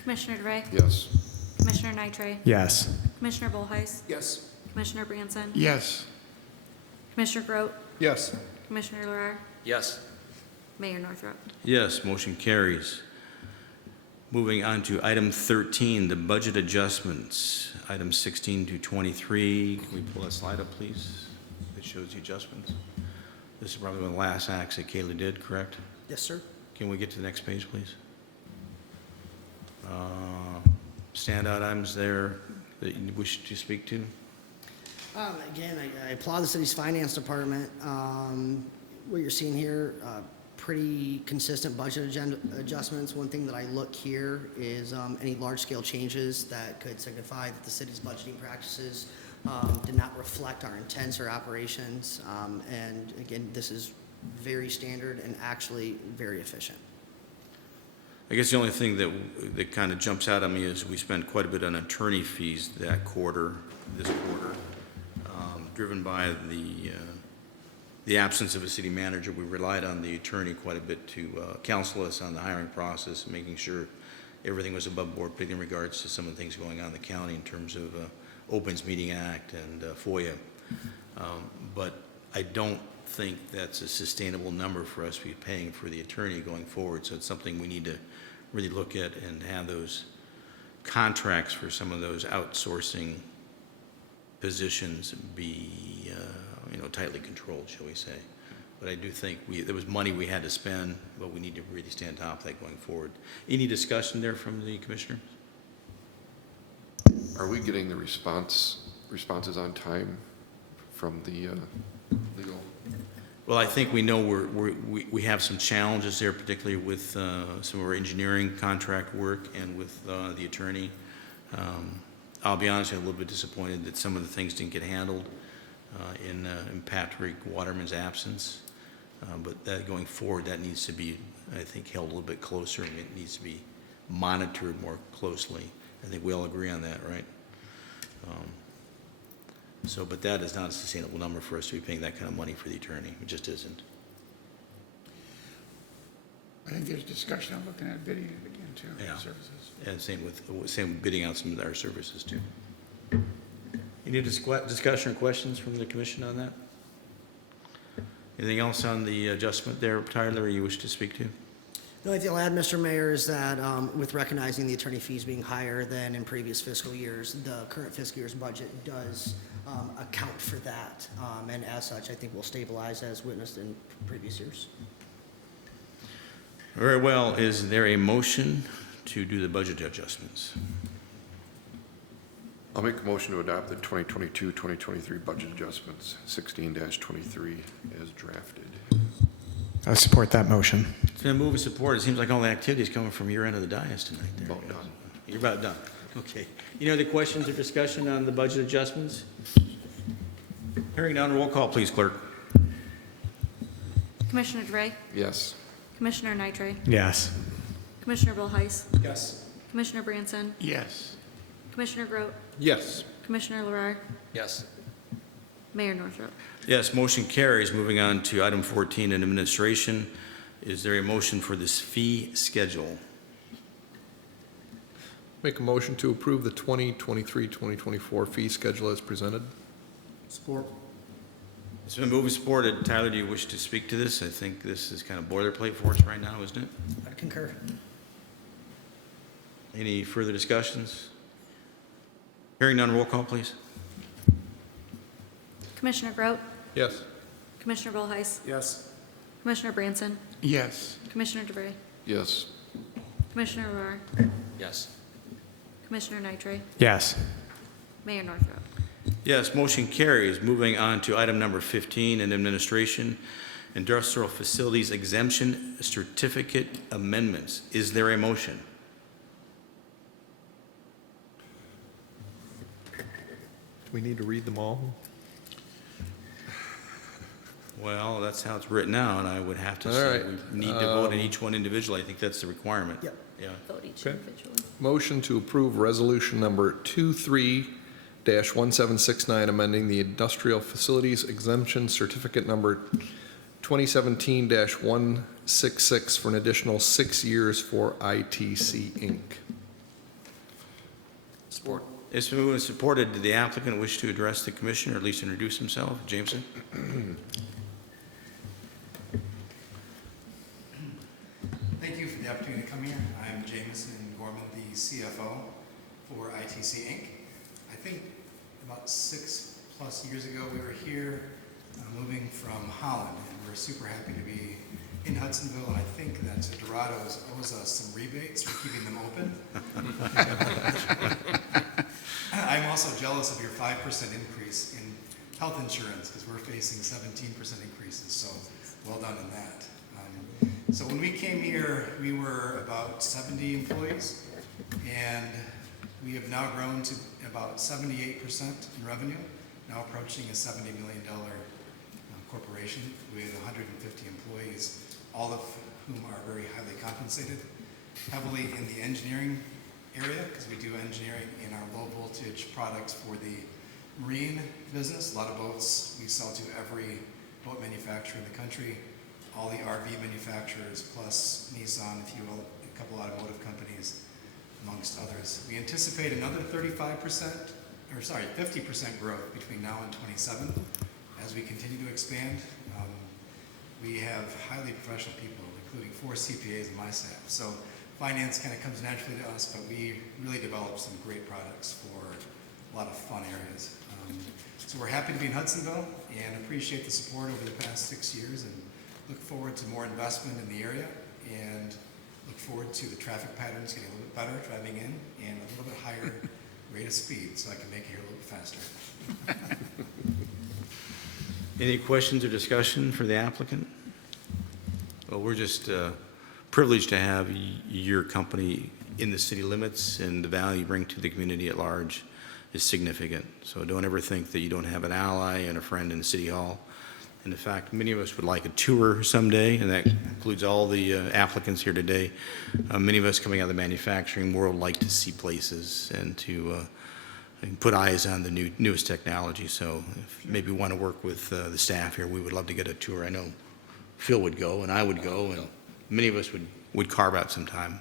Commissioner DeVray? Yes. Commissioner Nitre? Yes. Commissioner Bullheis? Yes. Commissioner Branson? Yes. Commissioner Groot? Yes. Commissioner Larrar? Yes. Mayor Northrop? Yes, motion carries. Moving on to item 13, the budget adjustments, items 16 to 23. Can we pull that slide up, please? That shows the adjustments. This is probably one of the last acts that Kayla did, correct? Yes, sir. Can we get to the next page, please? Standout items there that you wish to speak to? Again, I applaud the city's finance department. What you're seeing here, pretty consistent budget adjustments. One thing that I look here is any large-scale changes that could signify that the city's budgeting practices did not reflect our intents or operations. And again, this is very standard and actually very efficient. I guess the only thing that kind of jumps out at me is we spent quite a bit on attorney fees this quarter, driven by the absence of a city manager. We relied on the attorney quite a bit to counsel us on the hiring process, making sure everything was above board, particularly in regards to some of the things going on in the county in terms of Opens Meeting Act and FOIA. But I don't think that's a sustainable number for us to be paying for the attorney going forward. So it's something we need to really look at and have those contracts for some of those outsourcing positions be, tightly controlled, shall we say. But I do think there was money we had to spend, but we need to really stay on top of that going forward. Any discussion there from the commissioner? Are we getting the responses on time from the legal? Well, I think we know we have some challenges there, particularly with some of our engineering contract work and with the attorney. I'll be honest, I'm a little bit disappointed that some of the things didn't get handled in Patrick Waterman's absence. But that going forward, that needs to be, I think, held a little bit closer, and it needs to be monitored more closely. I think we all agree on that, right? But that is not a sustainable number for us to be paying that kind of money for the attorney. It just isn't. I think there's discussion on looking at bidding it again too, Yeah. services. And same with bidding out some of our services too. Any discussion or questions from the commission on that? Anything else on the adjustment there, Tyler, you wish to speak to? The only thing I'll add, Mr. Mayor, is that with recognizing the attorney fees being higher than in previous fiscal years, the current fiscal year's budget does account for that. And as such, I think will stabilize as witnessed in previous years. Very well. Is there a motion to do the budget adjustments? I'll make a motion to adopt the 2022-2023 budget adjustments, 16-23, as drafted. I support that motion. It's been moved and supported. It seems like all the activity is coming from your end of the dais tonight. There. About done. You're about done. Okay. Any other questions or discussion on the budget adjustments? Hearing none, roll call, please, clerk. Commissioner DeVray, Yes. Commissioner Nitre, Yes. Commissioner Bill Heiss, Yes. Commissioner Branson, Yes. Commissioner Grote, Yes. Commissioner Larrar, Yes. Mayor Northrop. Yes, motion carries. Moving on to item 14 in administration. Is there a motion for this fee schedule? Make a motion to approve the 2023-2024 fee schedule as presented. Support. It's been moved and supported. Tyler, do you wish to speak to this? I think this is kind of boilerplate for us right now, isn't it? I concur. Any further discussions? Hearing none, roll call, please. Commissioner Grote, Yes. Commissioner Bill Heiss, Yes. Commissioner Branson, Yes. Commissioner DeVray, Yes. Commissioner Larrar, Yes. Commissioner Nitre, Yes. Mayor Northrop. Yes, motion carries. Moving on to item number 15 in administration, industrial facilities exemption certificate amendments. Is there a motion? Do we need to read them all? Well, that's how it's written out. I would have to All say right. we need to vote on each one individually. I think that's the requirement. Yep. Yeah. Vote each Okay. individually. Motion to approve resolution number 23-1769, amending the industrial facilities exemption certificate number 2017-166 for an additional 6 years for ITC Inc. Support. It's been moved and supported. Did the applicant wish to address the commission or at least introduce himself? Jameson? Thank you for the opportunity to come here. I'm Jameson Gorman, the CFO for ITC Inc. I think about 6+ years ago we were here moving from Holland, and we're super happy to be in Hudsonville, and I think that Dorado's owes us some rebates for keeping them open. I'm also jealous of your 5% increase in health insurance because we're facing 17% increases, so well done in that. So when we came here, we were about 70 employees, and we have now grown to about 78% in revenue, now approaching a $70 million corporation with 150 employees, all of whom are very highly compensated. heavily in the engineering area, because we do engineering in our low voltage products for the marine business. A lot of boats we sell to every boat manufacturer in the country, all the RV manufacturers, plus Nissan, if you will, a couple automotive companies, amongst others. We anticipate another 50% growth between now and 27 as we continue to expand. We have highly professional people, including 4 CPAs in my staff. So finance kind of comes naturally to us, but we really develop some great products for a lot of fun areas. So we're happy to be in Hudsonville and appreciate the support over the past 6 years, and look forward to more investment in the area, and look forward to the traffic patterns getting a little bit better driving in, and a little bit higher rate of speed so I can make it here a little bit faster. Any questions or discussion for the applicant? Well, we're just privileged to have your company in the city limits, and the value you bring to the community at large is significant. So don't ever think that you don't have an ally and a friend in City Hall. And in fact, many of us would like a tour someday, and that includes all the applicants here today. Many of us coming out of the manufacturing world like to see places and to put eyes on the newest technology. So if maybe want to work with the staff here, we would love to get a tour. I know Phil would go, and I would go, and many of us would carve out some time.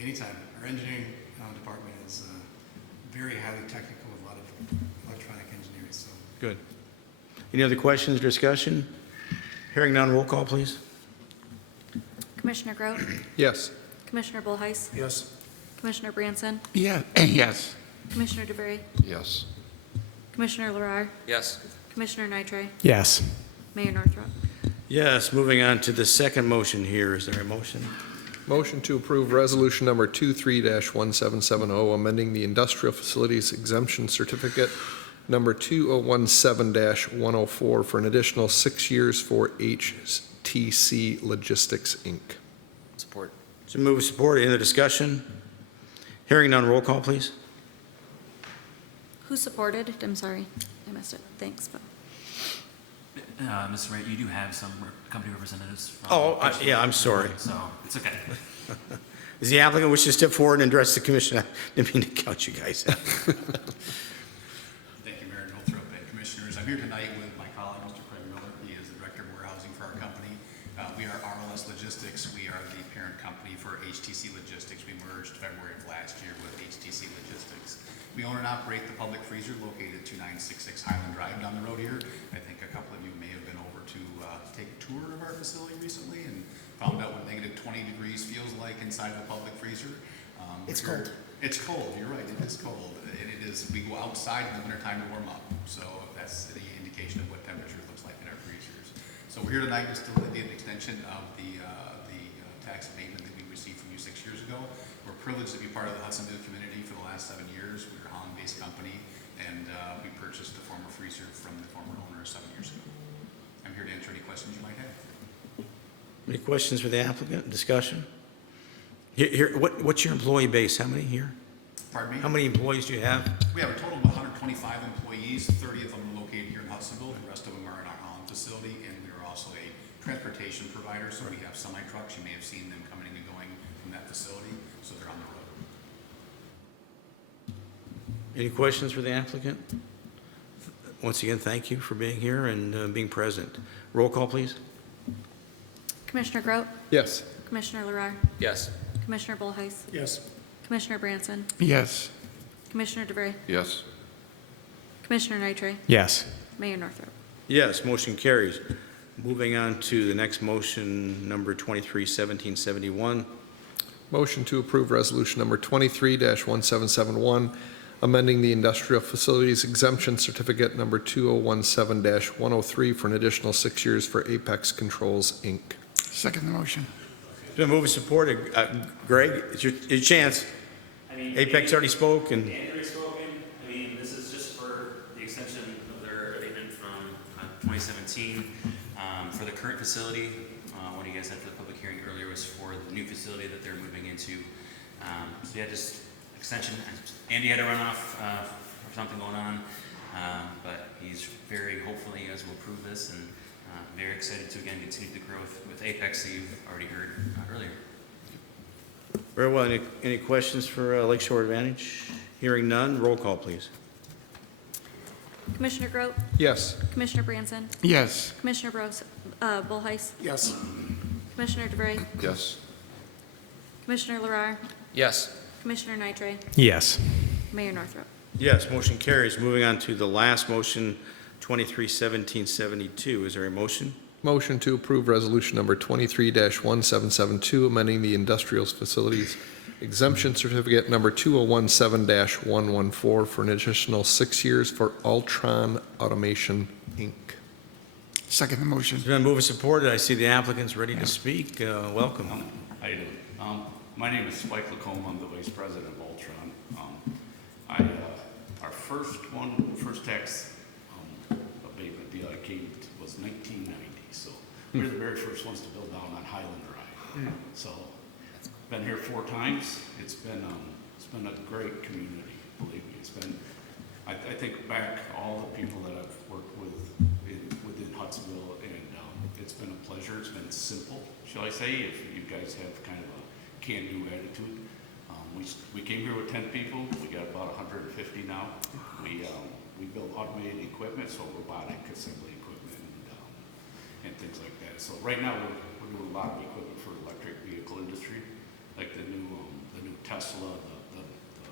Anytime. Our engineering department is very highly technical with a lot of electronic engineering. So Good. Any other questions or discussion? Hearing none, roll call, please. Commissioner Grote, Yes. Commissioner Bullheis, Yes. Commissioner Branson, Yeah, yes. Commissioner DeVray, Yes. Commissioner Larrar, Yes. Commissioner Nitre, Yes. Mayor Northrop. Yes, moving on to the second motion here. Is there a motion? Motion to approve resolution number 23-1770, amending the industrial facilities exemption certificate number 2017-104 for an additional 6 years for HTC Logistics, Inc. Support. So move with support. Any other discussion? Hearing none, roll call, please. Who supported? I'm sorry, I missed it. Thanks, but. Mr. Wright, you do have some company representatives from. Yeah, I'm sorry. So, it's okay. Is the applicant wish to step forward and address the commission? I didn't mean to count you guys out. Thank you, Mayor Northrop and Commissioners. I'm here tonight with my colleague, Mr. Craig Miller. He is the Director of Warehousing for our company. We are RLS Logistics. We are the parent company for HTC Logistics. We merged February of last year with HTC Logistics. We own and operate the public freezer located at 2966 Highland Drive down the road here. I think a couple of you may have been over to take a tour of our facility recently and found out what negative 20 degrees feels like inside of a public freezer. It's cold. It's cold, you're right, it is cold. And it is, we go outside in the wintertime to warm up. So that's the indication of what temperature looks like in our freezers. So we're here tonight just to the extension of the tax abatement that we received from you 6 years ago. We're privileged to be part of the Hudsonville community for the last 7 years. We're a Holland-based company, and we purchased the former freezer from the former owner 7 years ago. I'm here to answer any questions you might have. Any questions for the applicant? Discussion? Here, what's your employee base? How many here? Pardon me? How many employees do you have? We have a total of 125 employees. 30 of them are located here in Hudsonville. The rest of them are in our Holland facility, and we are also a transportation provider, so we have semi-trucks. You may have seen them coming and going from that facility, so they're on the road. Any questions for the applicant? Once again, thank you for being here and being present. Roll call, please. Commissioner Grote, Yes. Commissioner Larrar, Yes. Commissioner Bullheis, Yes. Commissioner Branson, Yes. Commissioner DeVray, Yes. Commissioner Nitre, Yes. Mayor Northrop. Yes, motion carries. Moving on to the next motion, number 23-1771. Motion to approve resolution number 23-1771, amending the industrial facilities exemption certificate number 2017-103 for an additional 6 years for Apex Controls, Inc. Second the motion. It's been moved and supported. Greg, it's your chance. I mean, Apex already spoke, and Andy already spoken. I mean, this is just for the extension of their abatement from 2017. For the current facility, what you guys had for the public hearing earlier was for the new facility that they're moving into. So yeah, just extension. Andy had to run off for something going on, but he's very hopeful you guys will approve this, and very excited to again continue the growth with Apex that you've already heard earlier. Very well. Any questions for Lakeshore Advantage? Hearing none, roll call, please. Commissioner Grote, Yes. Commissioner Branson, Yes. Commissioner Bullheis, Yes. Commissioner DeVray, Yes. Commissioner Larrar, Yes. Commissioner Nitre, Yes. Mayor Northrop. Yes, motion carries. Moving on to the last motion, 23-1772. Is there a motion? Motion to approve resolution number 23-1772, amending the industrial facilities exemption certificate number 2017-114 for an additional 6 years for Ultron Automation, Inc. Second the motion. It's been moved and supported. I see the applicants ready to speak. Welcome. How you doing? My name is Spike Lacombe. I'm the vice president of Ultron. Our first tax abatement deal I came was 1990. So we were the very first ones to build down on Highland Drive. So been here 4 times. It's been a great community. Believe me, it's been. I think back all the people that I've worked with within Hudsonville, and it's been a pleasure. It's been simple, shall I say? If you guys have kind of a can-do attitude. We came here with 10 people. We got about 150 now. We build automated equipment, so robotic assembly equipment and things like that. So right now we're doing a lot of equipment for electric vehicle industry, like the new Tesla, the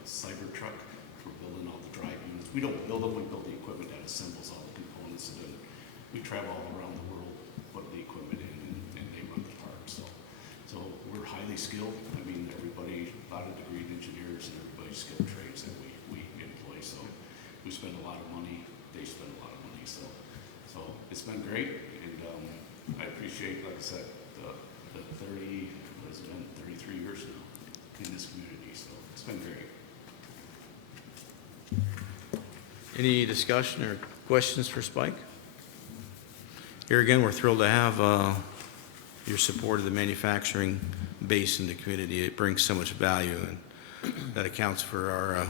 Cybertruck for building all the drive units. We don't build them. We build the equipment that assembles all the components. And then we travel all around the world, put the equipment in, and they run the parts. So we're highly skilled. I mean, everybody, a lot of degreed engineers and everybody's skilled trades that we employ. So we spend a lot of money. They spend a lot of money. So it's been great, and I appreciate, like I said, the 33 years now in this community. So it's been great. Any discussion or questions for Spike? Here again, we're thrilled to have your support of the manufacturing base in the community. It brings so much value, and that accounts for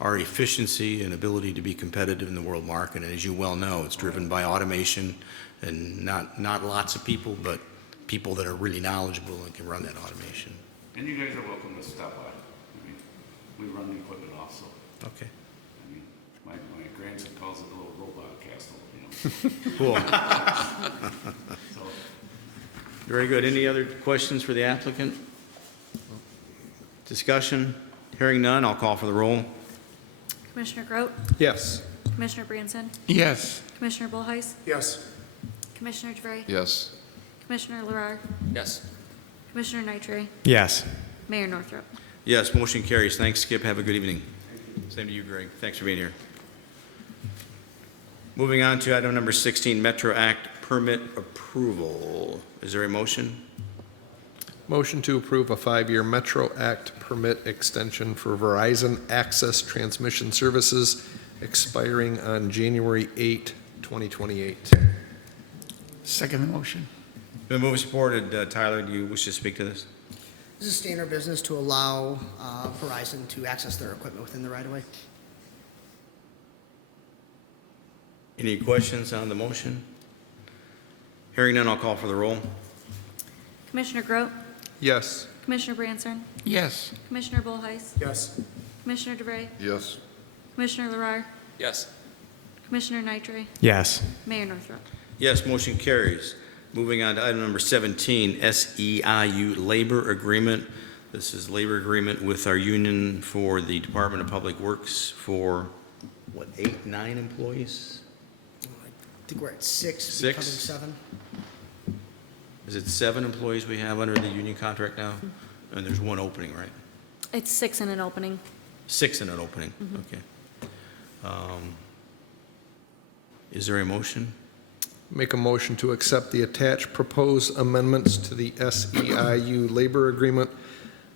our efficiency and ability to be competitive in the world market. And as you well know, it's driven by automation, and not lots of people, but people that are really knowledgeable and can run that automation. And you guys are welcome to stop by. I mean, we run the equipment off, so. Okay. I mean, my grandson calls it a little robot castle, Cool. So, Very good. Any other questions for the applicant? Discussion? Hearing none, I'll call for the roll. Commissioner Grote, Yes. Commissioner Branson, Yes. Commissioner Bullheis, Yes. Commissioner DeVray, Yes. Commissioner Larrar, Yes. Commissioner Nitre, Yes. Mayor Northrop. Yes, motion carries. Thanks, Skip. Have a good evening. Same to you, Greg. Thanks for being here. Moving on to item number 16, Metro Act permit approval. Is there a motion? Motion to approve a 5-year Metro Act permit extension for Verizon Access Transmission Services expiring on January 8, 2028. Second the motion. Been moved and supported. Tyler, do you wish to speak to this? This is standard business to allow Verizon to access their equipment within the right-of-way. Any questions on the motion? Hearing none, I'll call for the roll. Commissioner Grote, Yes. Commissioner Branson, Yes. Commissioner Bullheis, Yes. Commissioner DeVray, Yes. Commissioner Larrar, Yes. Commissioner Nitre, Yes. Mayor Northrop. Yes, motion carries. Moving on to item number 17, SEIU labor agreement. This is labor agreement with our union for the Department of Public Works for, 8, 9 employees? I think we're at 6, Six? becoming 7. Is it 7 employees we have under the union contract now? And there's 1 opening, right? It's 6 in an opening. 6 in an opening, okay. Is there a motion? Make a motion to accept the attached proposed amendments to the SEIU labor agreement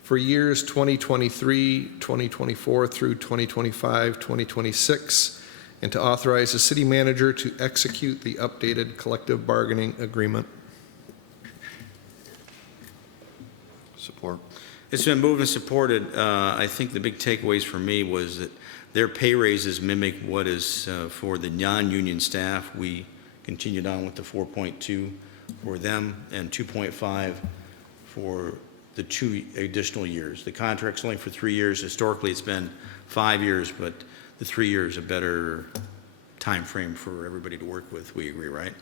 for years 2023, 2024 through 2025, 2026, and to authorize the city manager to execute the updated collective bargaining agreement. Support. It's been moved and supported. I think the big takeaways for me was that their pay raises mimic what is for the non-union staff. We continued on with the 4.2 for them and 2.5 for the 2 additional years. The contract's only for 3 years. Historically, it's been 5 years, but the 3 years is a better time frame for everybody to work with. We agree, right?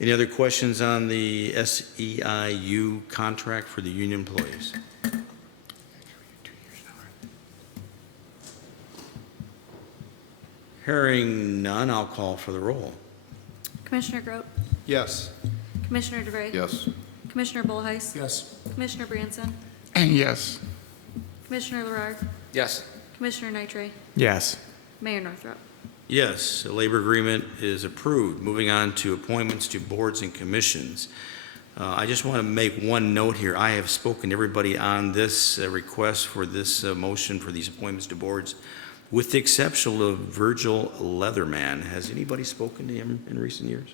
Any other questions on the SEIU contract for the union employees? Hearing none, I'll call for the roll. Commissioner Grote, Yes. Commissioner DeVray, Yes. Commissioner Bullheis, Yes. Commissioner Branson, And yes. Commissioner Larrar, Yes. Commissioner Nitre, Yes. Mayor Northrop. Yes, the labor agreement is approved. Moving on to appointments to boards and commissions. I just want to make one note here. I have spoken to everybody on this request for this motion for these appointments to boards, with the exception of Virgil Leatherman. Has anybody spoken to him in recent years?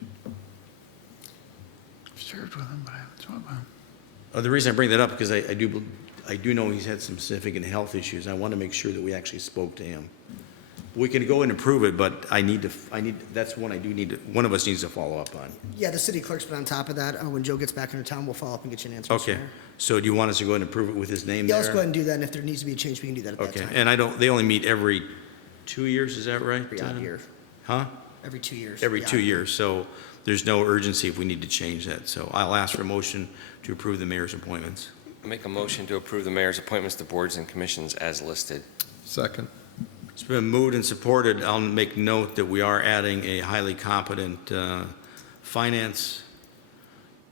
I've served with him, but I haven't talked with him. The reason I bring that up, because I do know he's had some significant health issues. I want to make sure that we actually spoke to him. We can go and approve it, but that's one I do need to, one of us needs to follow up on. Yeah, the city clerk's been on top of that. When Joe gets back into town, we'll follow up and get you an answer. Mr. Okay, Mayor. so do you want us to go ahead and approve it with his name Yeah, there? let's go ahead and do that, and if there needs to be a change, we can do that at that Okay, time. and they only meet every 2 years, is that right? Every odd year, Huh? every 2 years. Every odd 2 year. years, so there's no urgency if we need to change that. So I'll ask for a motion to approve the mayor's appointments. Make a motion to approve the mayor's appointments to boards and commissions as listed. Second. It's been moved and supported. I'll make note that we are adding a highly competent finance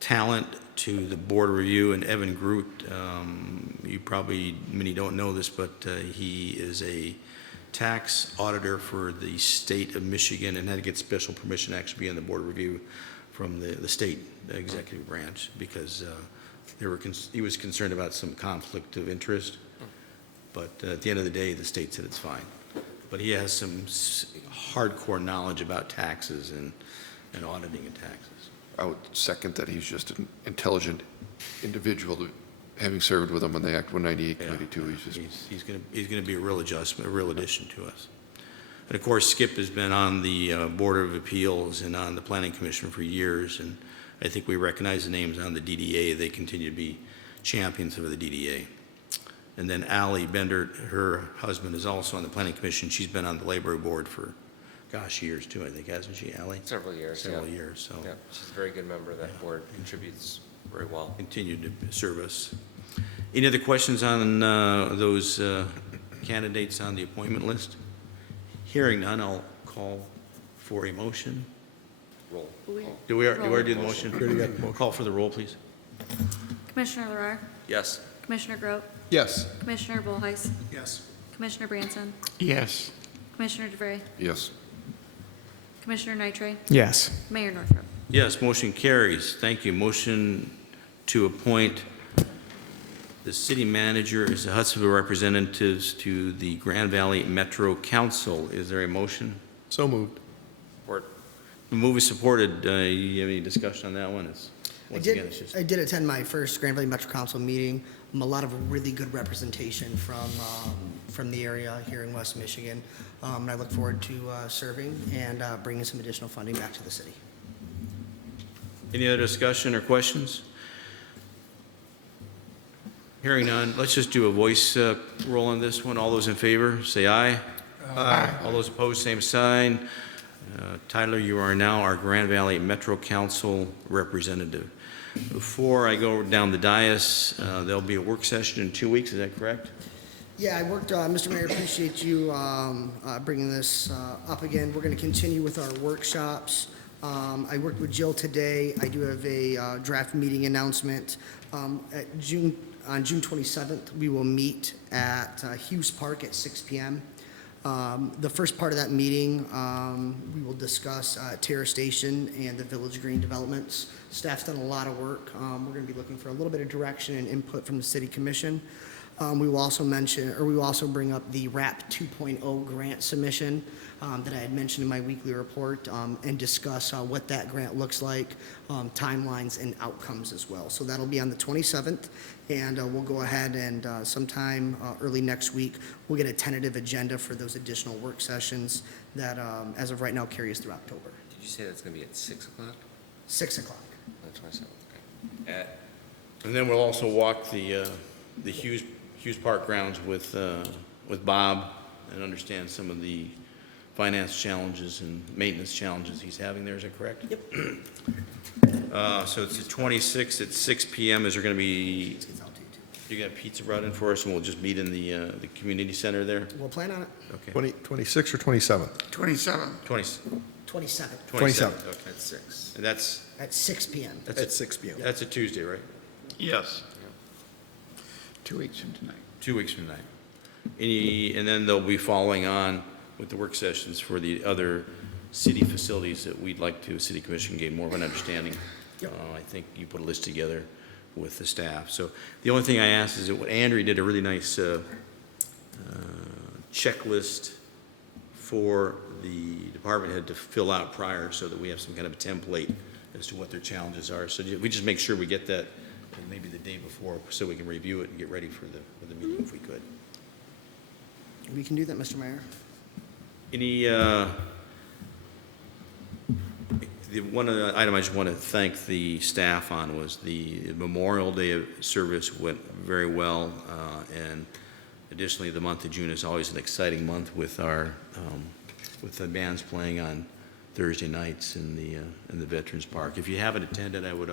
talent to the board review, and Evan Groot, you probably, many don't know this, but he is a tax auditor for the state of Michigan and had to get special permission to actually be on the board review from the state executive branch because he was concerned about some conflict of interest. But at the end of the day, the state said it's fine. But he has some hardcore knowledge about taxes and auditing of taxes. I would second that he's just an intelligent individual, having served with him on the Act 198 committee too. He's going to be a real adjustment, a real addition to us. And of course, Skip has been on the Board of Appeals and on the Planning Commission for years, and I think we recognize the names on the DDA. They continue to be champions of the DDA. And then Allie Bender, her husband, is also on the Planning Commission. She's been on the Labor Board for, gosh, years too, I think, hasn't she, Allie? Several years, Several years, so. Yeah, she's a very good member of that board, contributes very well. Continue to serve us. Any other questions on those candidates on the appointment list? Hearing none, I'll call for a motion. Roll. Do we already do the motion? Call for the roll, please. Commissioner Larrar, Yes. Commissioner Grote, Yes. Commissioner Bullheis, Yes. Commissioner Branson, Yes. Commissioner DeVray, Yes. Commissioner Nitre, Yes. Mayor Northrop. Yes, motion carries. Thank you. Motion to appoint the city manager as the Hudsonville representatives to the Grand Valley Metro Council. Is there a motion? So moved. Support. The move is supported. You have any discussion on that one? Once again, it's just. I did attend my first Grand Valley Metro Council meeting. A lot of really good representation from the area here in West Michigan. And I look forward to serving and bringing some additional funding back to the city. Any other discussion or questions? Hearing none, let's just do a voice roll on this one. All those in favor, say aye. Aye. All those opposed, same sign. Tyler, you are now our Grand Valley Metro Council representative. Before I go down the dais, there'll be a work session in 2 weeks, is that correct? Yeah, I worked, Mr. Mayor, appreciate you bringing this up again. We're going to continue with our workshops. I worked with Jill today. I do have a draft meeting announcement. On June 27th, we will meet at Hughes Park at 6 p.m. The first part of that meeting, we will discuss Terra Station and the Village Green developments. Staff's done a lot of work. We're going to be looking for a little bit of direction and input from the City Commission. We will also bring up the RAP 2.0 grant submission that I had mentioned in my weekly report and discuss what that grant looks like, timelines and outcomes as well. So that'll be on the 27th, and we'll go ahead and sometime early next week, we'll get a tentative agenda for those additional work sessions that, as of right now, carry us through October. Did you say that's going to be at 6 o'clock? 6 o'clock. On the 27th, okay. At And then we'll also walk the Hughes Park grounds with Bob and understand some of the finance challenges and maintenance challenges he's having there. Is that correct? Yep. So it's the 26th at 6 PM. Is there going to be, you got pizza brought in for us, and we'll just meet in the community center there? We'll plan on it. Okay. 26 or 27? 27. 27th 27. Okay. At 6. And that's at 6 p.m. At 6 p.m. That's a Tuesday, right? Yes. 2 weeks from tonight. 2 weeks from tonight. And then they'll be following on with the work sessions for the other city facilities that we'd like to, City Commission, gain more of an understanding. Yep. I think you put a list together with the staff. So the only thing I asked is that what Andrea did a really nice checklist for the department head to fill out prior so that we have some kind of a template as to what their challenges are. So we just make sure we get that maybe the day before so we can review it and get ready for the meeting if we could. We can do that, Mr. Mayor. Any, the one item I just want to thank the staff on was the Memorial Day service went very well. And additionally, the month of June is always an exciting month with with the bands playing on Thursday nights in the Veterans Park. If you haven't attended, I would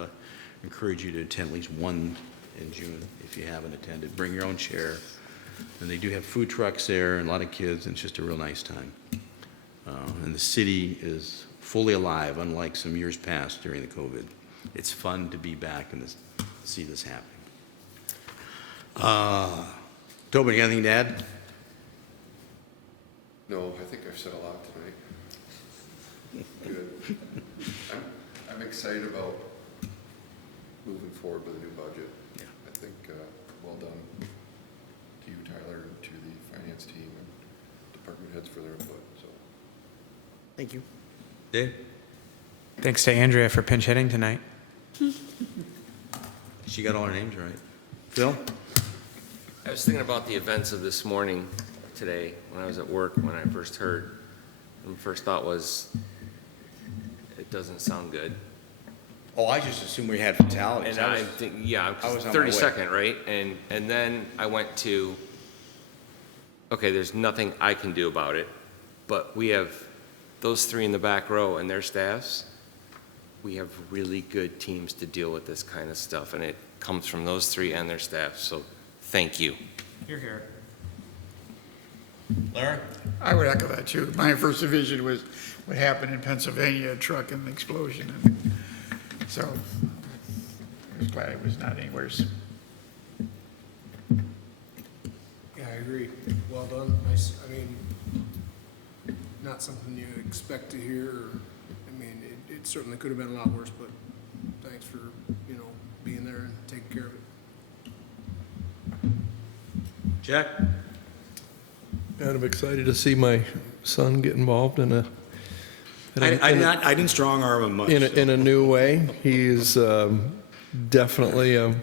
encourage you to attend at least one in June if you haven't attended. Bring your own chair. And they do have food trucks there and a lot of kids, and it's just a real nice time. And the city is fully alive, unlike some years past during the COVID. It's fun to be back and see this happening. Tobin, you got anything to add? No, I think I've said a lot tonight. Good. I'm excited about moving forward with a new budget. Yeah. I think, well done to you, Tyler, and to the finance team and department heads for their input, so. Thank you. Dave? Thanks to Andrea for pinch hitting tonight. She got all her names right. Phil? I was thinking about the events of this morning, today, when I was at work, when I first heard. And the first thought was, it doesn't sound good. Oh, I just assumed we had fatalities. And I think, yeah, I was on my way. 32nd, right? And then I went to, okay, there's nothing I can do about it, but we have those three in the back row and their staffs. We have really good teams to deal with this kind of stuff, and it comes from those three and their staff, so thank you. You're here. Lara? I would echo that too. My first division was what happened in Pennsylvania, a truck and an explosion. And so I was glad it was not any worse. Yeah, I agree. Well done. Nice. I mean, not something you expect to hear. I mean, it certainly could have been a lot worse, but thanks for, being there and taking care of it. Jack? And I'm excited to see my son get involved in a I didn't strong arm him much. in a new way. He's definitely a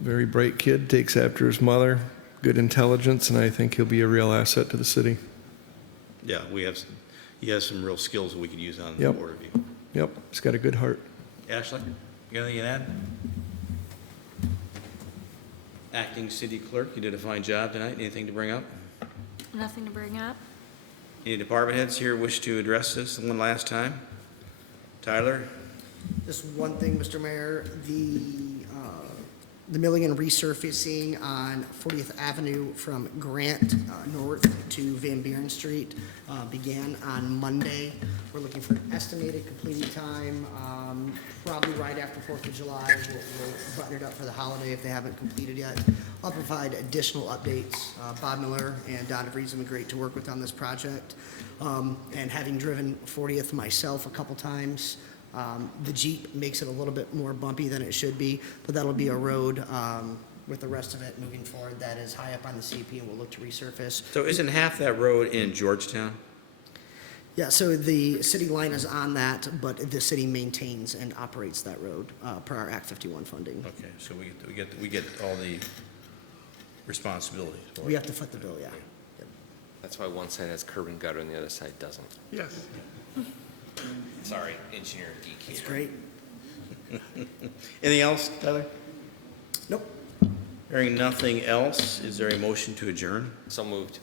very bright kid, takes after his mother, good intelligence, and I think he'll be a real asset to the city. Yeah, he has some real skills that we could use on the Yep. board of you. Yep, he's got a good heart. Ashley, you got anything to add? Acting city clerk, you did a fine job tonight. Anything to bring up? Nothing to bring up. Any department heads here wish to address this one last time? Tyler? Just one thing, Mr. Mayor, the milling and resurfacing on 40th Avenue from Grant north to Van Buren Street began on Monday. We're looking for an estimated completing time, probably right after 4th of July. We'll button it up for the holiday if they haven't completed yet. I'll provide additional updates. Bob Miller and Don DeVries have been great to work with on this project. And having driven 40th myself a couple times, the Jeep makes it a little bit more bumpy than it should be, but that'll be a road with the rest of it moving forward that is high up on the CP and we'll look to resurface. So isn't half that road in Georgetown? Yeah, so the city line is on that, but the city maintains and operates that road per our Act 51 funding. Okay, so we get all the responsibilities for it. We have to foot the bill, yeah. Yep. That's why one side has curb and gutter and the other side doesn't. Yes. Sorry, engineer geek here. That's great. Anything else, Tyler? Nope. Hearing nothing else, is there a motion to adjourn? So moved.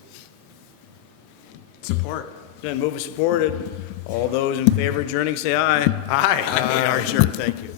Support. Then moved and supported. All those in favor of adjourning, say aye. Aye. We are adjourned. Thank you.